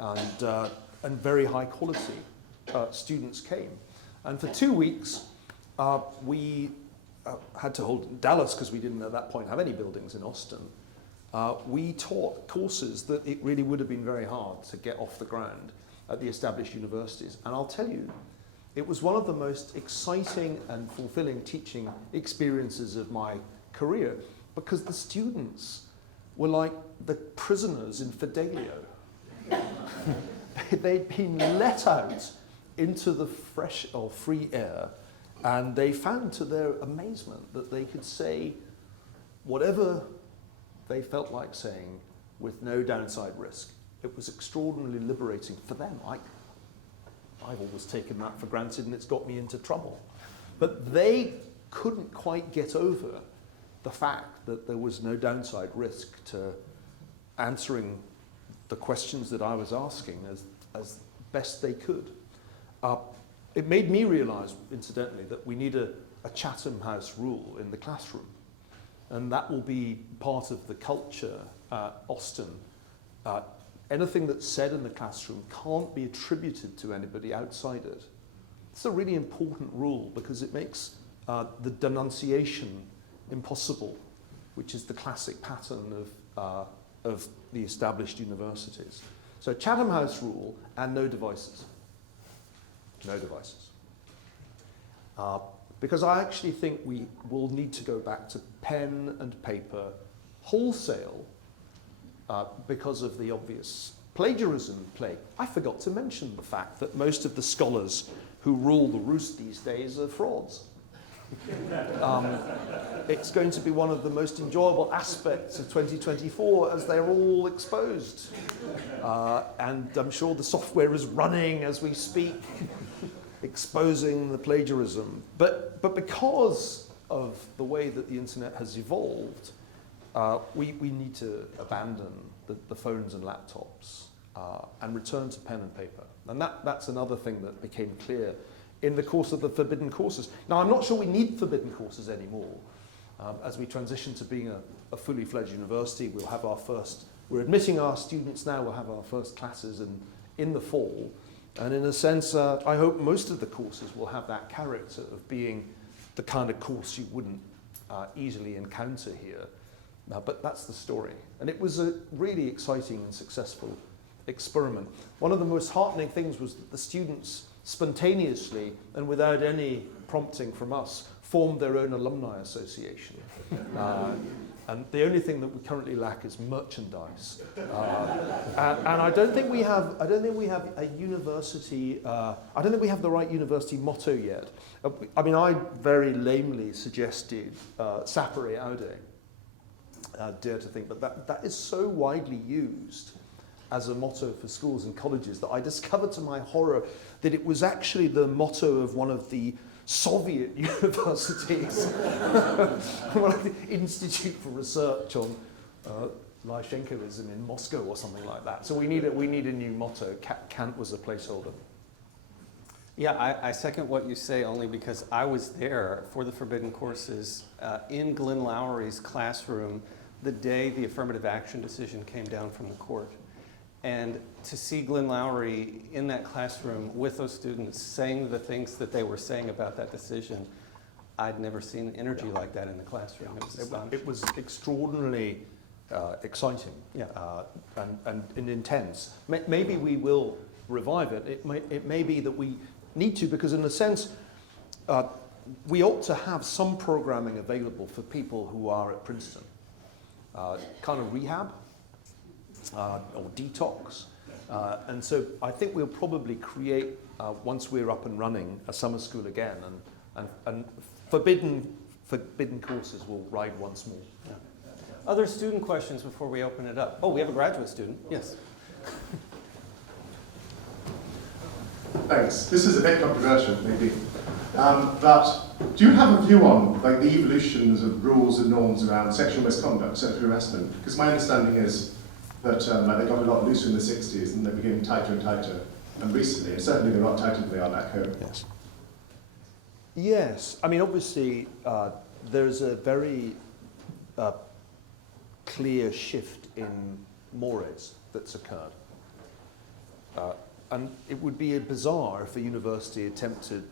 and very high quality students came. And for 2 weeks, we had to hold in Dallas, because we didn't at that point have any buildings in Austin. We taught courses that it really would have been very hard to get off the ground at the established universities. And I'll tell you, it was one of the most exciting and fulfilling teaching experiences of my career, because the students were like the prisoners in Fidelio. They'd been let out into the fresh or free air, and they found to their amazement that they could say whatever they felt like saying with no downside risk. It was extraordinarily liberating for them. I've always taken that for granted, and it's got me into trouble. But they couldn't quite get over the fact that there was no downside risk to answering the questions that I was asking as best they could. It made me realize, incidentally, that we need a Chatham House rule in the classroom. And that will be part of the culture at Austin. Anything that's said in the classroom can't be attributed to anybody outside it. It's a really important rule because it makes the denunciation impossible, which is the classic pattern of the established universities. So Chatham House rule and no devices. No devices. Because I actually think we will need to go back to pen and paper wholesale because of the obvious plagiarism plague. I forgot to mention the fact that most of the scholars who rule the roost these days are frauds. It's going to be one of the most enjoyable aspects of 2024 as they're all exposed. And I'm sure the software is running as we speak, exposing the plagiarism. But because of the way that the internet has evolved, we need to abandon the phones and laptops and return to pen and paper. And that's another thing that became clear in the course of the forbidden courses. Now, I'm not sure we need forbidden courses anymore. As we transition to being a fully fledged university, we'll have we're admitting our students now, we'll have our first classes in the fall. And in a sense, I hope most of the courses will have that character of being the kind of course you wouldn't easily encounter here. But that's the story. And it was a really exciting and successful experiment. One of the most heartening things was that the students spontaneously and without any prompting from us formed their own alumni association. And the only thing that we currently lack is merchandise. And I don't think we have a university, I don't think we have the right university motto yet. I mean, I very lamely suggested Sapere Aude, dare to think, but that is so widely used as a motto for schools and colleges that I discovered to my horror that it was actually the motto of one of the Soviet universities, one of the Institute for Research on Lysenkoism in Moscow or something like that. So we need a new motto. Kant was a placeholder. Yeah, I second what you say only because I was there for the forbidden courses in Glenn Loury's classroom the day the affirmative action decision came down from the court. And to see Glenn Loury in that classroom with those students saying the things that they were saying about that decision, I'd never seen energy like that in the classroom. It was astonishing. It was extraordinarily exciting and intense. Maybe we will revive it. It may be that we need to, because in a sense, we ought to have some programming available for people who are at Princeton, kind of rehab or detox. And so I think we'll probably create, once we're up and running, a summer school again, and forbidden courses will ride once more. Yeah. Other student questions before we open it up? Oh, we have a graduate student. Yes. Thanks. This is a bit controversial, maybe. But do you have a view on like the evolutions of rules and norms around sexual misconduct, sexual harassment? Because my understanding is that like they got a lot looser in the 60s and they're getting tighter and tighter. And recently, and certainly they're a lot tighter than they are back home. Yes. Yes. I mean, obviously, there's a very clear shift in mores that's occurred. And it would be bizarre if a university attempted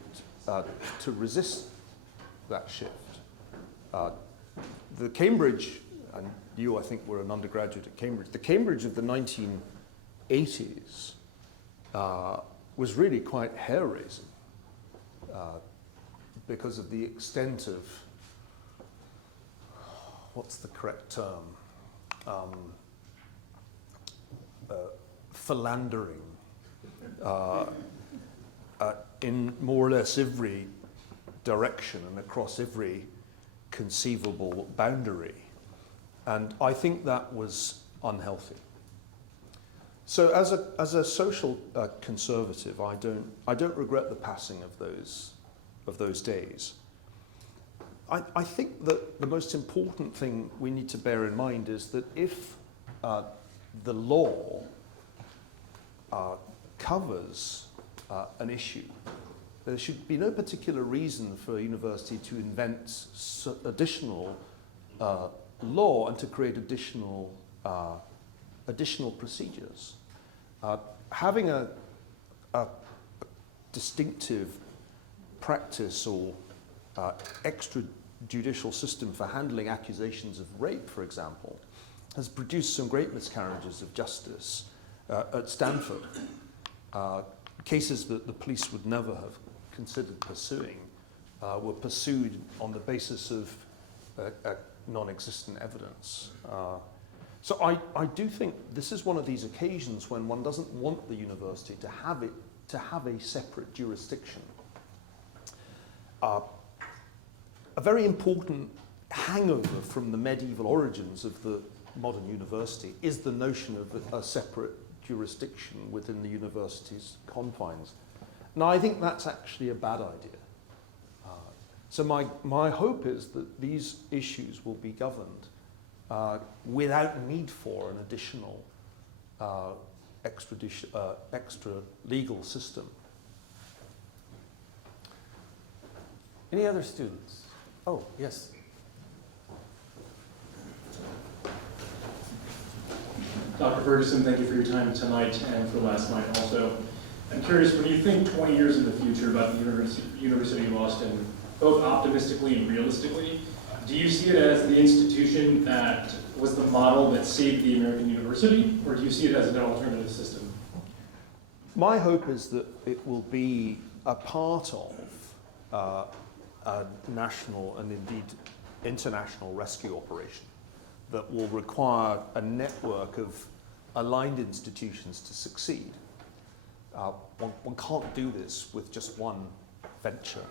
to resist that shift. The Cambridge, and you, I think, were an undergraduate at Cambridge, the Cambridge of the 1980s was really quite hair-raising because of the extent of, what's the correct term, philandering in more or less every direction and across every conceivable boundary. And I think that was unhealthy. So as a social conservative, I don't regret the passing of those days. I think that the most important thing we need to bear in mind is that if the law covers an issue, there should be no particular reason for a university to invent additional law and to create additional procedures. Having a distinctive practice or extrajudicial system for handling accusations of rape, for example, has produced some great miscarriages of justice at Stanford. Cases that the police would never have considered pursuing were pursued on the basis of non-existent evidence. So I do think this is one of these occasions when one doesn't want the university to have a separate jurisdiction. A very important hangover from the medieval origins of the modern university is the notion of a separate jurisdiction within the university's confines. Now, I think that's actually a bad idea. So my hope is that these issues will be governed without need for an additional extra legal system. Any other students? Oh, yes. Dr. Ferguson, thank you for your time tonight and for last night also. I'm curious, when you think 20 years in the future about the University of Austin, both optimistically and realistically, do you see it as the institution that was the model that saved the American university, or do you see it as an alternative system? My hope is that it will be a part of a national and indeed international rescue operation that will require a network of aligned institutions to succeed. One can't do this with just one venture.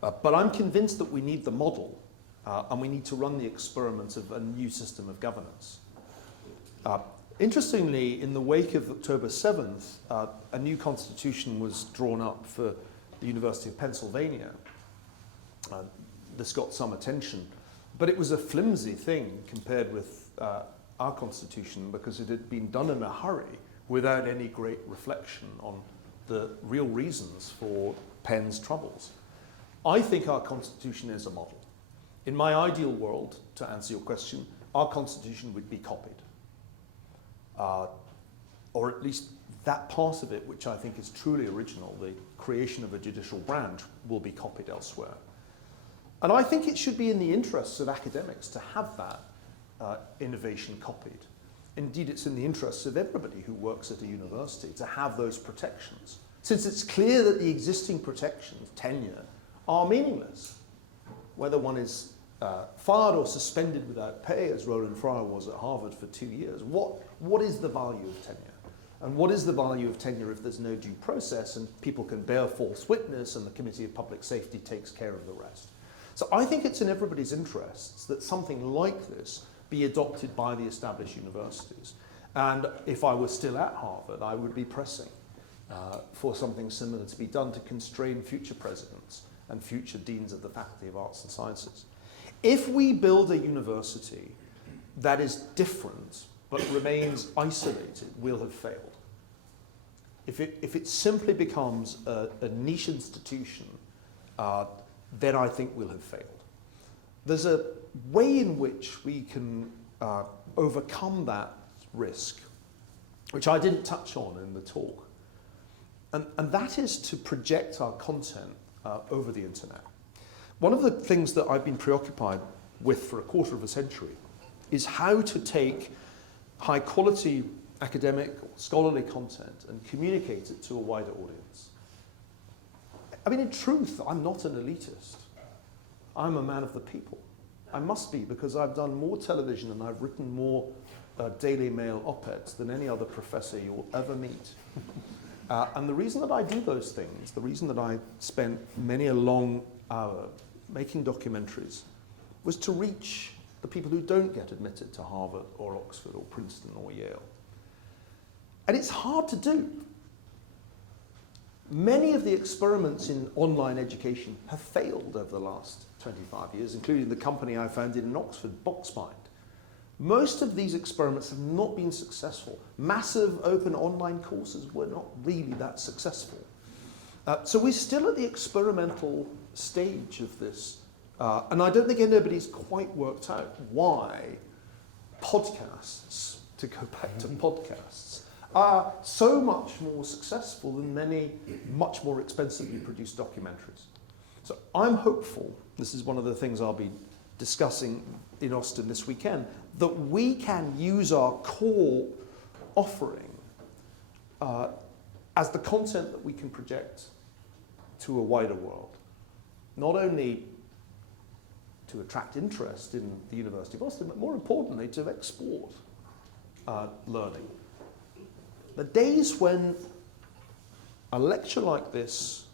But I'm convinced that we need the model and we need to run the experiment of a new system of governance. Interestingly, in the wake of October 7th, a new constitution was drawn up for the University of Pennsylvania. This got some attention, but it was a flimsy thing compared with our constitution because it had been done in a hurry without any great reflection on the real reasons for Penn's troubles. I think our constitution is a model. In my ideal world, to answer your question, our constitution would be copied. Or at least that part of it, which I think is truly original, the creation of a judicial branch, will be copied elsewhere. And I think it should be in the interests of academics to have that innovation copied. Indeed, it's in the interests of everybody who works at a university to have those protections. Since it's clear that the existing protections, tenure, are meaningless. Whether one is fired or suspended without pay, as Roland Fryer was at Harvard for 2 years, what is the value of tenure? And what is the value of tenure if there's no due process and people can bear false witness and the Committee of Public Safety takes care of the rest? So I think it's in everybody's interests that something like this be adopted by the established universities. And if I were still at Harvard, I would be pressing for something similar to be done to constrain future presidents and future deans of the Faculty of Arts and Sciences. If we build a university that is different but remains isolated, we'll have failed. If it simply becomes a niche institution, then I think we'll have failed. There's a way in which we can overcome that risk, which I didn't touch on in the talk, and that is to project our content over the internet. One of the things that I've been preoccupied with for a quarter of a century is how to take high quality academic or scholarly content and communicate it to a wider audience. I mean, in truth, I'm not an elitist. I'm a man of the people. I must be, because I've done more television and I've written more Daily Mail op-eds than any other professor you'll ever meet. And the reason that I do those things, the reason that I spent many a long hour making documentaries, was to reach the people who don't get admitted to Harvard or Oxford or Princeton or Yale. And it's hard to do. Many of the experiments in online education have failed over the last 25 years, including the company I founded in Oxford, Boxmind. Most of these experiments have not been successful. Massive open online courses were not really that successful. So we're still at the experimental stage of this. And I don't think anybody's quite worked out why podcasts, to go back to podcasts, are so much more successful than many much more expensively produced documentaries. So I'm hopeful, this is one of the things I'll be discussing in Austin this weekend, that we can use our core offering as the content that we can project to a wider world. Not only to attract interest in the University of Austin, but more importantly, to export learning. The days when a lecture like this,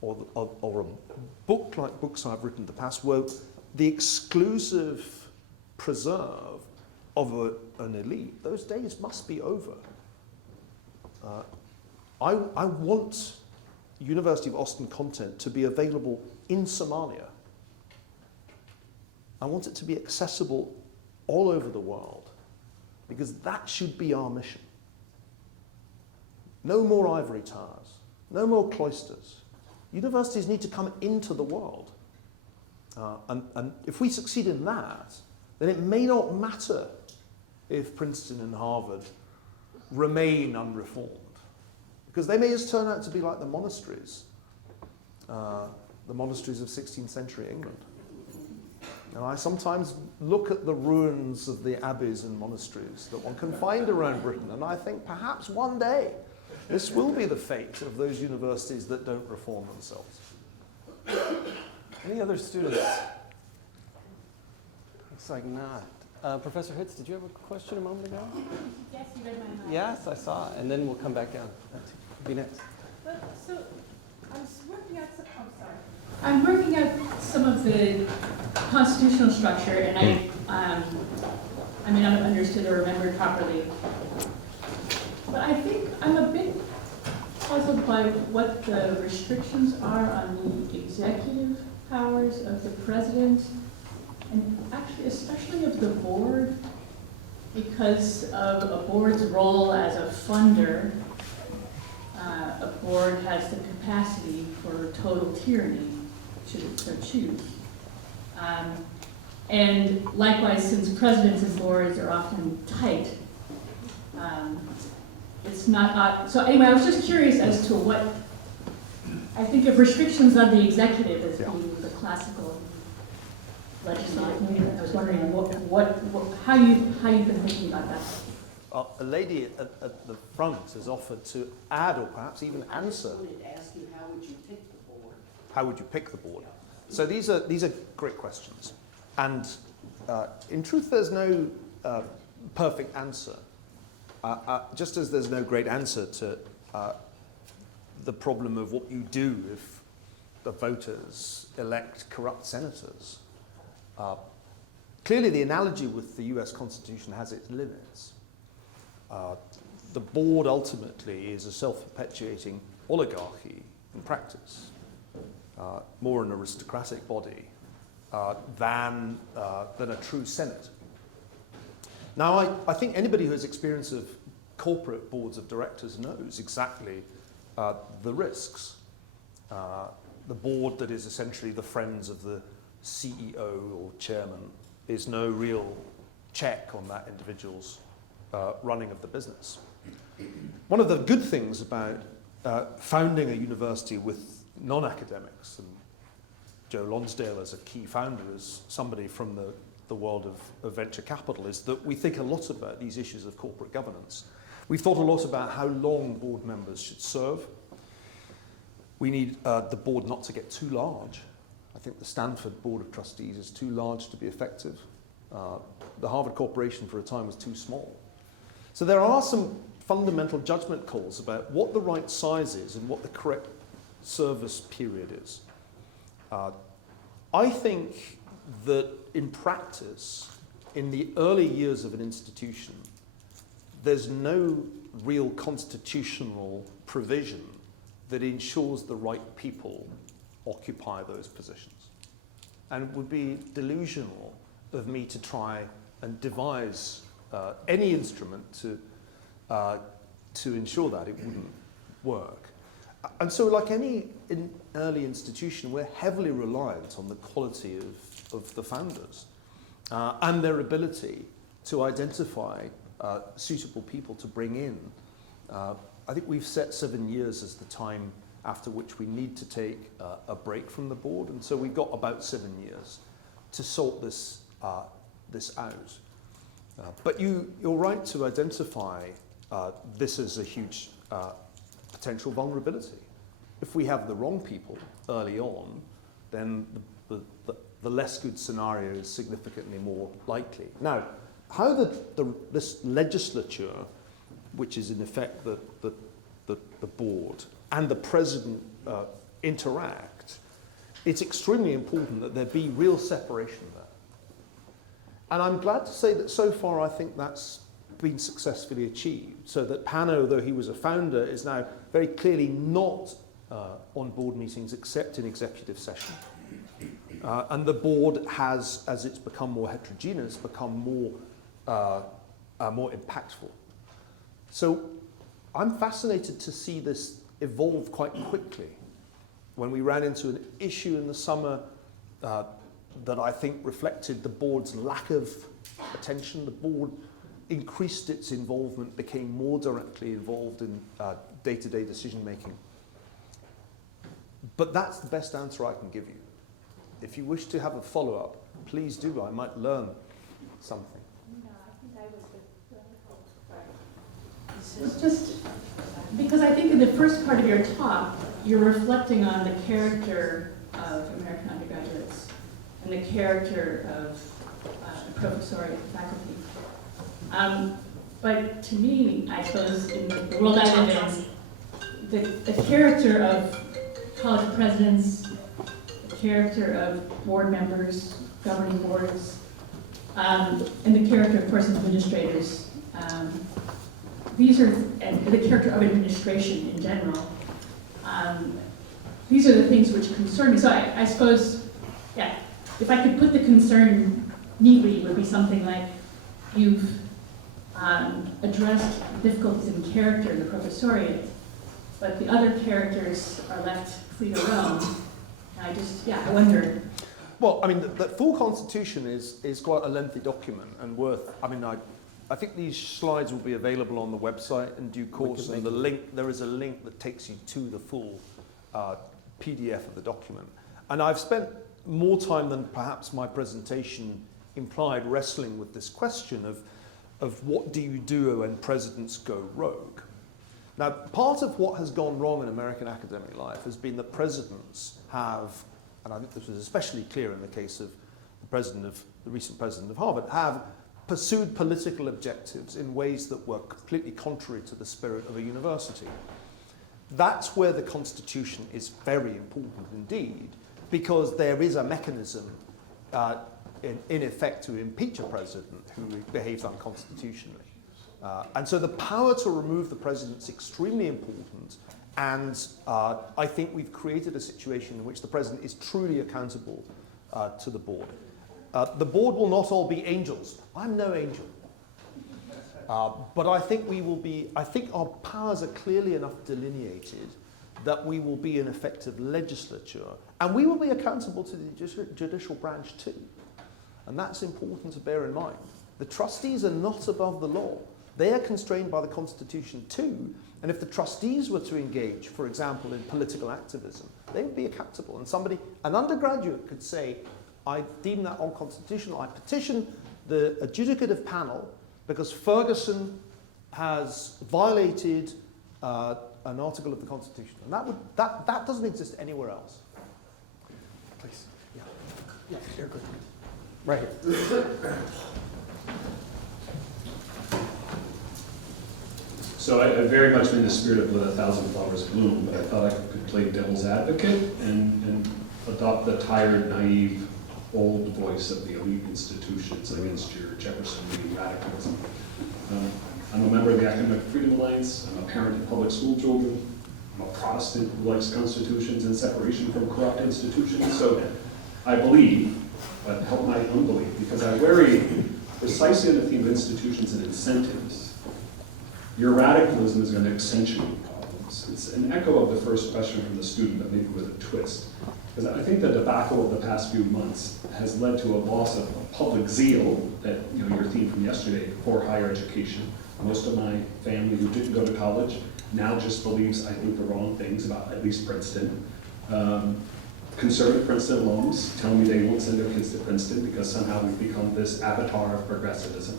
or a book like books I've written in the past, were the exclusive preserve of an elite, those days must be over. I want University of Austin content to be available in Somalia. I want it to be accessible all over the world, because that should be our mission. No more ivory towers, no more cloisters. Universities need to come into the world. And if we succeed in that, then it may not matter if Princeton and Harvard remain unreformed, because they may just turn out to be like the monasteries of 16th century England. And I sometimes look at the ruins of the abbeys and monasteries that one can find around Britain, and I think perhaps one day this will be the fate of those universities that don't reform themselves. Any other students? Looks like not. Professor Hitz, did you have a question a moment ago? Yes, you read my mind. Yes, I saw it, and then we'll come back down. Be next. But, so, I was working out some, I'm working out some of the constitutional structure, and I may not have understood or remembered properly. But I think I'm a bit puzzled by what the restrictions are on the executive powers of the president, and actually especially of the board, because of a board's role as a funder. A board has the capacity for total tyranny, should it so choose. And likewise, since presidents and boards are often tight, it's not, so anyway, I was just curious as to what, I think of restrictions on the executive as being the classical legislative. I was wondering how you've been thinking about that. A lady at the front has offered to add or perhaps even answer. I wanted to ask you, how would you pick the board? How would you pick the board? So these are great questions. And in truth, there's no perfect answer. Just as there's no great answer to the problem of what you do if the voters elect corrupt senators. Clearly, the analogy with the US Constitution has its limits. The board ultimately is a self-perpetuating oligarchy in practice, more an aristocratic body than a true Senate. Now, I think anybody who has experience of corporate boards of directors knows exactly the risks. The board that is essentially the friends of the CEO or chairman is no real check on that individual's running of the business. One of the good things about founding a university with non-academics, and Joe Lonsdale as a key founder, as somebody from the world of venture capital, is that we think a lot about these issues of corporate governance. We've thought a lot about how long board members should serve. We need the board not to get too large. I think the Stanford Board of Trustees is too large to be effective. The Harvard Corporation for a time was too small. So there are some fundamental judgment calls about what the right size is and what the correct service period is. I think that in practice, in the early years of an institution, there's no real constitutional provision that ensures the right people occupy those positions. And it would be delusional of me to try and devise any instrument to ensure that it wouldn't work. And so, like any early institution, we're heavily reliant on the quality of the founders and their ability to identify suitable people to bring in. I think we've set 7 years as the time after which we need to take a break from the board, and so we've got about 7 years to sort this out. But you're right to identify this as a huge potential vulnerability. If we have the wrong people early on, then the less good scenario is significantly more likely. Now, how this legislature, which is in effect the board, and the president interact, it's extremely important that there be real separation there. And I'm glad to say that so far I think that's been successfully achieved, so that Pano, though he was a founder, is now very clearly not on board meetings except in executive session. And the board has, as it's become more heterogeneous, become more impactful. So I'm fascinated to see this evolve quite quickly. When we ran into an issue in the summer that I think reflected the board's lack of attention, the board increased its involvement, became more directly involved in day-to-day decision-making. But that's the best answer I can give you. If you wish to have a follow-up, please do. I might learn something. No, I think I was It's just because I think in the first part of your talk, you're reflecting on the character of American undergraduates and the character of professoriate faculty. But to me, I suppose, in the world I live in, the character of college presidents, the character of board members, governing boards, and the character, of course, of administrators. And the character of administration in general. These are the things which concern me. So I suppose, yeah, if I could put the concern neatly, it would be something like you've addressed difficulties in character in the professoriate, but the other characters are left free to roam. And I wonder. Well, I mean, the full constitution is quite a lengthy document and I think these slides will be available on the website in due course, and there is a link that takes you to the full PDF of the document. And I've spent more time than perhaps my presentation implied wrestling with this question of what do you do when presidents go rogue. Now, part of what has gone wrong in American academic life has been that presidents have, and I think this was especially clear in the case of the recent president of Harvard, have pursued political objectives in ways that were completely contrary to the spirit of a university. That's where the Constitution is very important indeed, because there is a mechanism in effect to impeach a president who behaves unconstitutionally. And so the power to remove the president is extremely important, and I think we've created a situation in which the president is truly accountable to the board. The board will not all be angels. I'm no angel. But I think I think our powers are clearly enough delineated that we will be an effective legislature, and we will be accountable to the judicial branch too. And that's important to bear in mind. The trustees are not above the law. They are constrained by the Constitution too, and if the trustees were to engage, for example, in political activism, they would be accountable. And an undergraduate could say, I deem that unconstitutional, I petition the adjudicative panel because Ferguson has violated an article of the Constitution. And that doesn't exist anywhere else. Please. Yeah, you're good. Right here. So I very much in the spirit of Let a Thousand Flowers Bloom, but I thought I could play devil's advocate and adopt the tired, naive, old voice of the elite institutions against your Jeffersonian radicalism. I'm a member of the Academic Freedom Alliance. I'm a parent of public school children. I'm a Protestant who likes constitutions and separation from corrupt institutions. So I believe, but help my unbelief, because I worry precisely on the theme of institutions and incentives. Your radicalism is going to accentuate problems. It's an echo of the first question from the student, but maybe with a twist. Because I think the debacle of the past few months has led to a loss of public zeal, that, your theme from yesterday, for higher education. Most of my family who didn't go to college now just believes, I think, the wrong things about at least Princeton. Conservative Princeton alums tell me they won't send their kids to Princeton because somehow we've become this avatar of progressivism.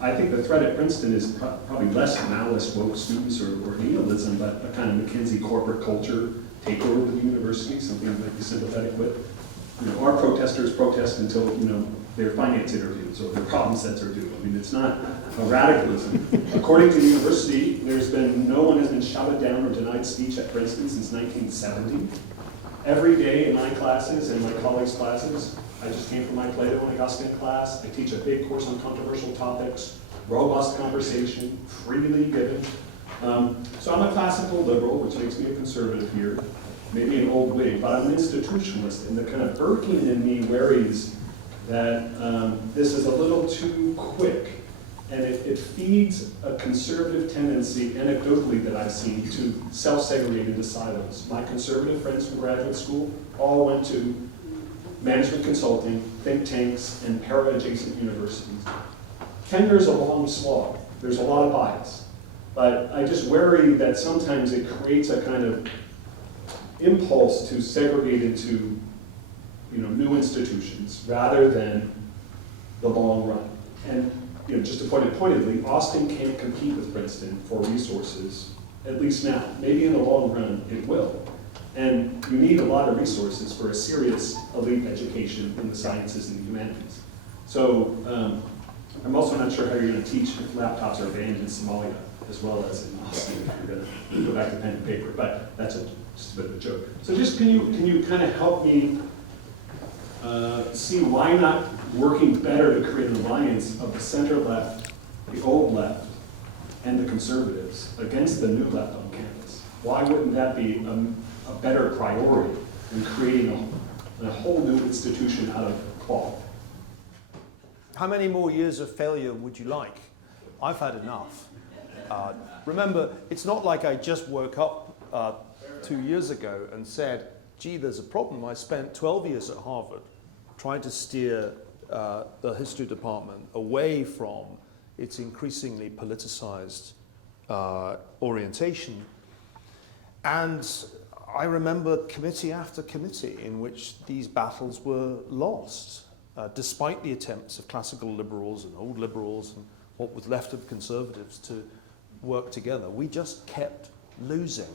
I think the threat at Princeton is probably less Maoist woke students or nihilism, but a kind of McKinsey corporate culture takeover of the university, something I might be sympathetic with. Our protesters protest until their finance interviews or their problem sets are due. I mean, it's not a radicalism. According to the university, no one has been shouted down or denied speech at Princeton since 1970. Every day in my classes and my colleagues' classes, I just came from my Plato and Augustine class. I teach a big course on controversial topics, robust conversation, freely given. So I'm a classical liberal, which makes me a conservative here, maybe an old Whig, but I'm an institutionalist, and the kind of irking in me worries that this is a little too quick, and it feeds a conservative tendency, anecdotally, that I've seen to self-segregate into silos. My conservative friends from graduate school all went to management consulting, think tanks, and para-adjacent universities. Tenure's a long slog. There's a lot of bias. But I just worry that sometimes it creates a kind of impulse to segregate into new institutions rather than the long run. And just to put it pointedly, Austin can't compete with Princeton for resources, at least now. Maybe in the long run it will. And you need a lot of resources for a serious elite education in the sciences and the humanities. So I'm also not sure how you're going to teach if laptops are banned in Somalia as well as in Austin, if you're going to go back to pen and paper. But that's just a bit of a joke. So just can you kind of help me see why not working better to create an alliance of the center left, the old left, and the conservatives against the new left on campus? Why wouldn't that be a better priority than creating a whole new institution out of cloth? How many more years of failure would you like? I've had enough. Remember, it's not like I just woke up 2 years ago and said, gee, there's a problem. I spent 12 years at Harvard trying to steer the history department away from its increasingly politicized orientation. And I remember committee after committee in which these battles were lost, despite the attempts of classical liberals and old liberals and what was left of conservatives to work together. We just kept losing.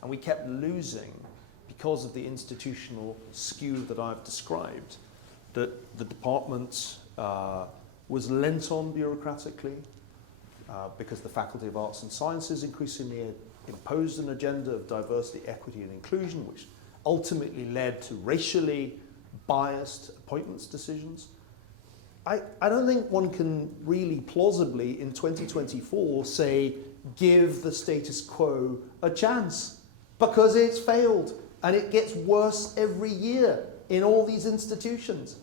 And we kept losing because of the institutional skew that I've described, that the department was lent on bureaucratically, because the Faculty of Arts and Sciences increasingly imposed an agenda of diversity, equity, and inclusion, which ultimately led to racially biased appointments decisions. I don't think one can really plausibly in 2024 say, give the status quo a chance, because it's failed and it gets worse every year in all these institutions.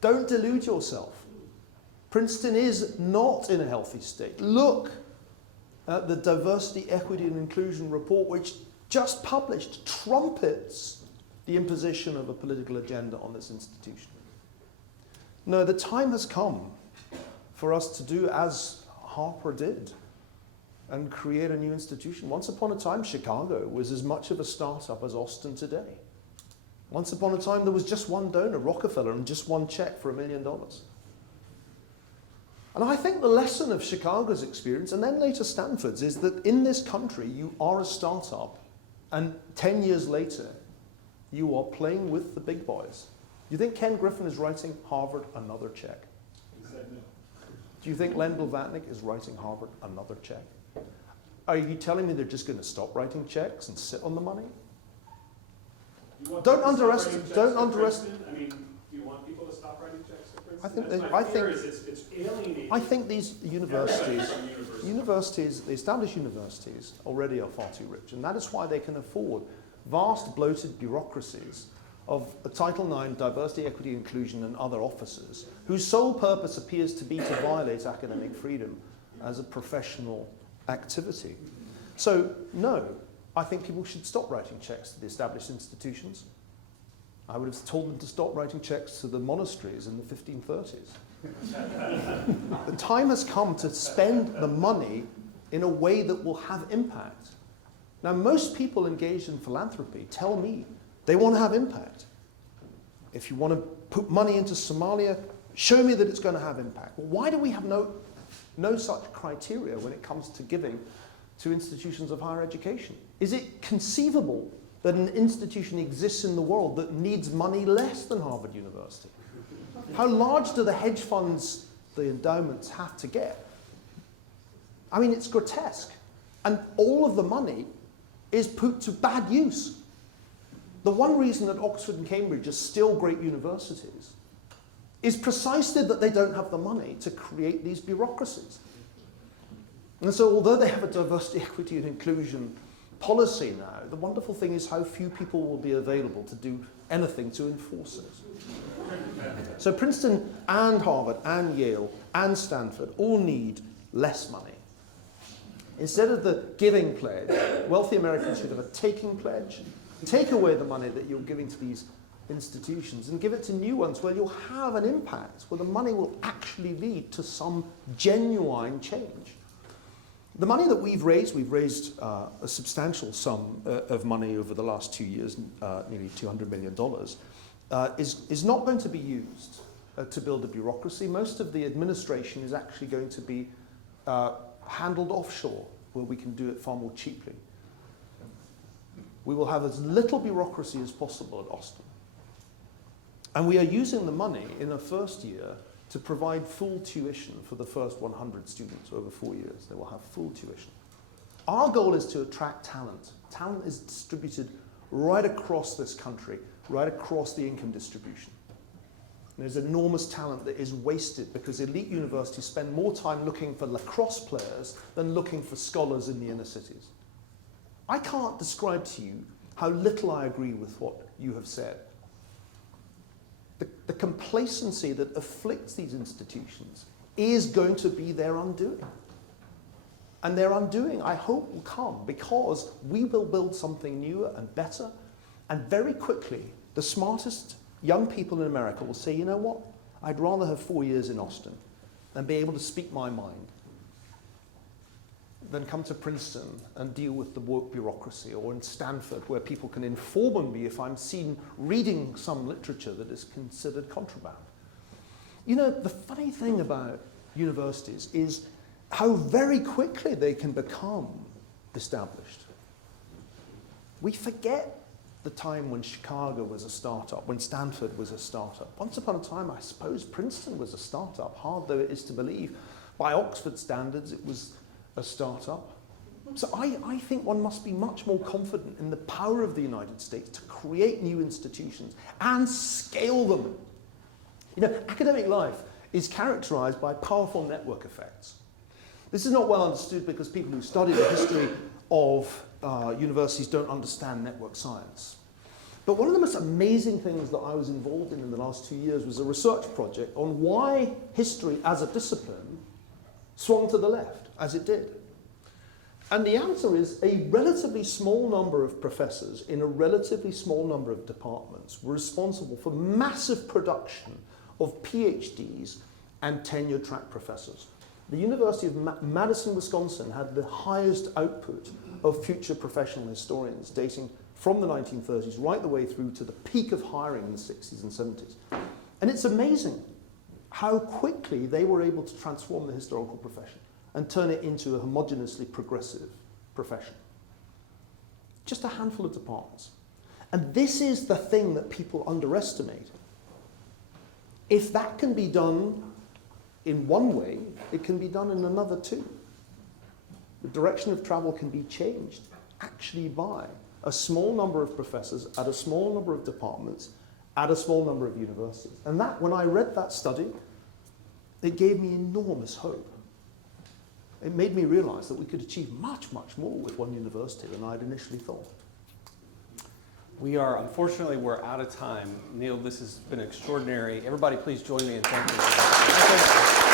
Don't delude yourself. Princeton is not in a healthy state. Look at the Diversity, Equity and Inclusion report, which just published, trumpets the imposition of a political agenda on this institution. No, the time has come for us to do as Harper did and create a new institution. Once upon a time, Chicago was as much of a startup as Austin today. Once upon a time, there was just one donor, Rockefeller, and just one check for $1 million. And I think the lesson of Chicago's experience, and then later Stanford's, is that in this country, you are a startup, and 10 years later, you are playing with the big boys. Do you think Ken Griffin is writing Harvard another check? Exactly. Do you think Len Blavatnik is writing Harvard another check? Are you telling me they're just going to stop writing checks and sit on the money? Don't underestimate. I mean, do you want people to stop writing checks to Princeton? It's alienating. I think these universities, the established universities, already are far too rich, and that is why they can afford vast, bloated bureaucracies of Title IX, diversity, equity, inclusion, and other officers, whose sole purpose appears to be to violate academic freedom as a professional activity. So, no, I think people should stop writing checks to the established institutions. I would have told them to stop writing checks to the monasteries in the 1530s. The time has come to spend the money in a way that will have impact. Now, most people engaged in philanthropy tell me they want to have impact. If you want to put money into Somalia, show me that it's going to have impact. Well, why do we have no such criteria when it comes to giving to institutions of higher education? Is it conceivable that an institution exists in the world that needs money less than Harvard University? How large do the hedge funds, the endowments, have to get? I mean, it's grotesque. And all of the money is put to bad use. The one reason that Oxford and Cambridge are still great universities is precisely that they don't have the money to create these bureaucracies. And so although they have a diversity, equity, and inclusion policy now, the wonderful thing is how few people will be available to do anything to enforce it. So Princeton and Harvard and Yale and Stanford all need less money. Instead of the giving pledge, wealthy Americans should have a taking pledge. Take away the money that you're giving to these institutions and give it to new ones where you'll have an impact, where the money will actually lead to some genuine change. The money that we've raised a substantial sum of money over the last 2 years, nearly $200 million, is not going to be used to build a bureaucracy. Most of the administration is actually going to be handled offshore, where we can do it far more cheaply. We will have as little bureaucracy as possible at Austin. And we are using the money in the first year to provide full tuition for the first 100 students over 4 years. They will have full tuition. Our goal is to attract talent. Talent is distributed right across this country, right across the income distribution. And there's enormous talent that is wasted because elite universities spend more time looking for lacrosse players than looking for scholars in the inner cities. I can't describe to you how little I agree with what you have said. The complacency that afflicts these institutions is going to be their undoing. And their undoing, I hope, will come because we will build something newer and better. And very quickly, the smartest young people in America will say, you know what? I'd rather have 4 years in Austin than be able to speak my mind than come to Princeton and deal with the woke bureaucracy, or in Stanford, where people can inform on me if I'm seen reading some literature that is considered contraband. You know, the funny thing about universities is how very quickly they can become established. We forget the time when Chicago was a startup, when Stanford was a startup. Once upon a time, I suppose Princeton was a startup, hard though it is to believe. By Oxford standards, it was a startup. So I think one must be much more confident in the power of the United States to create new institutions and scale them. You know, academic life is characterized by powerful network effects. This is not well understood because people who study the history of universities don't understand network science. But one of the most amazing things that I was involved in the last 2 years was a research project on why history as a discipline swung to the left, as it did. And the answer is a relatively small number of professors in a relatively small number of departments were responsible for massive production of PhDs and tenure-track professors. The University of Madison, Wisconsin had the highest output of future professional historians dating from the 1930s right the way through to the peak of hiring in the 60s and 70s. And it's amazing how quickly they were able to transform the historical profession and turn it into a homogeneously progressive profession. Just a handful of departments. And this is the thing that people underestimate. If that can be done in one way, it can be done in another too. The direction of travel can be changed actually by a small number of professors at a small number of departments at a small number of universities. And that, when I read that study, it gave me enormous hope. It made me realize that we could achieve much, much more with one university than I'd initially thought. Unfortunately, we're out of time. Neil, this has been extraordinary. Everybody please join me in thanking you.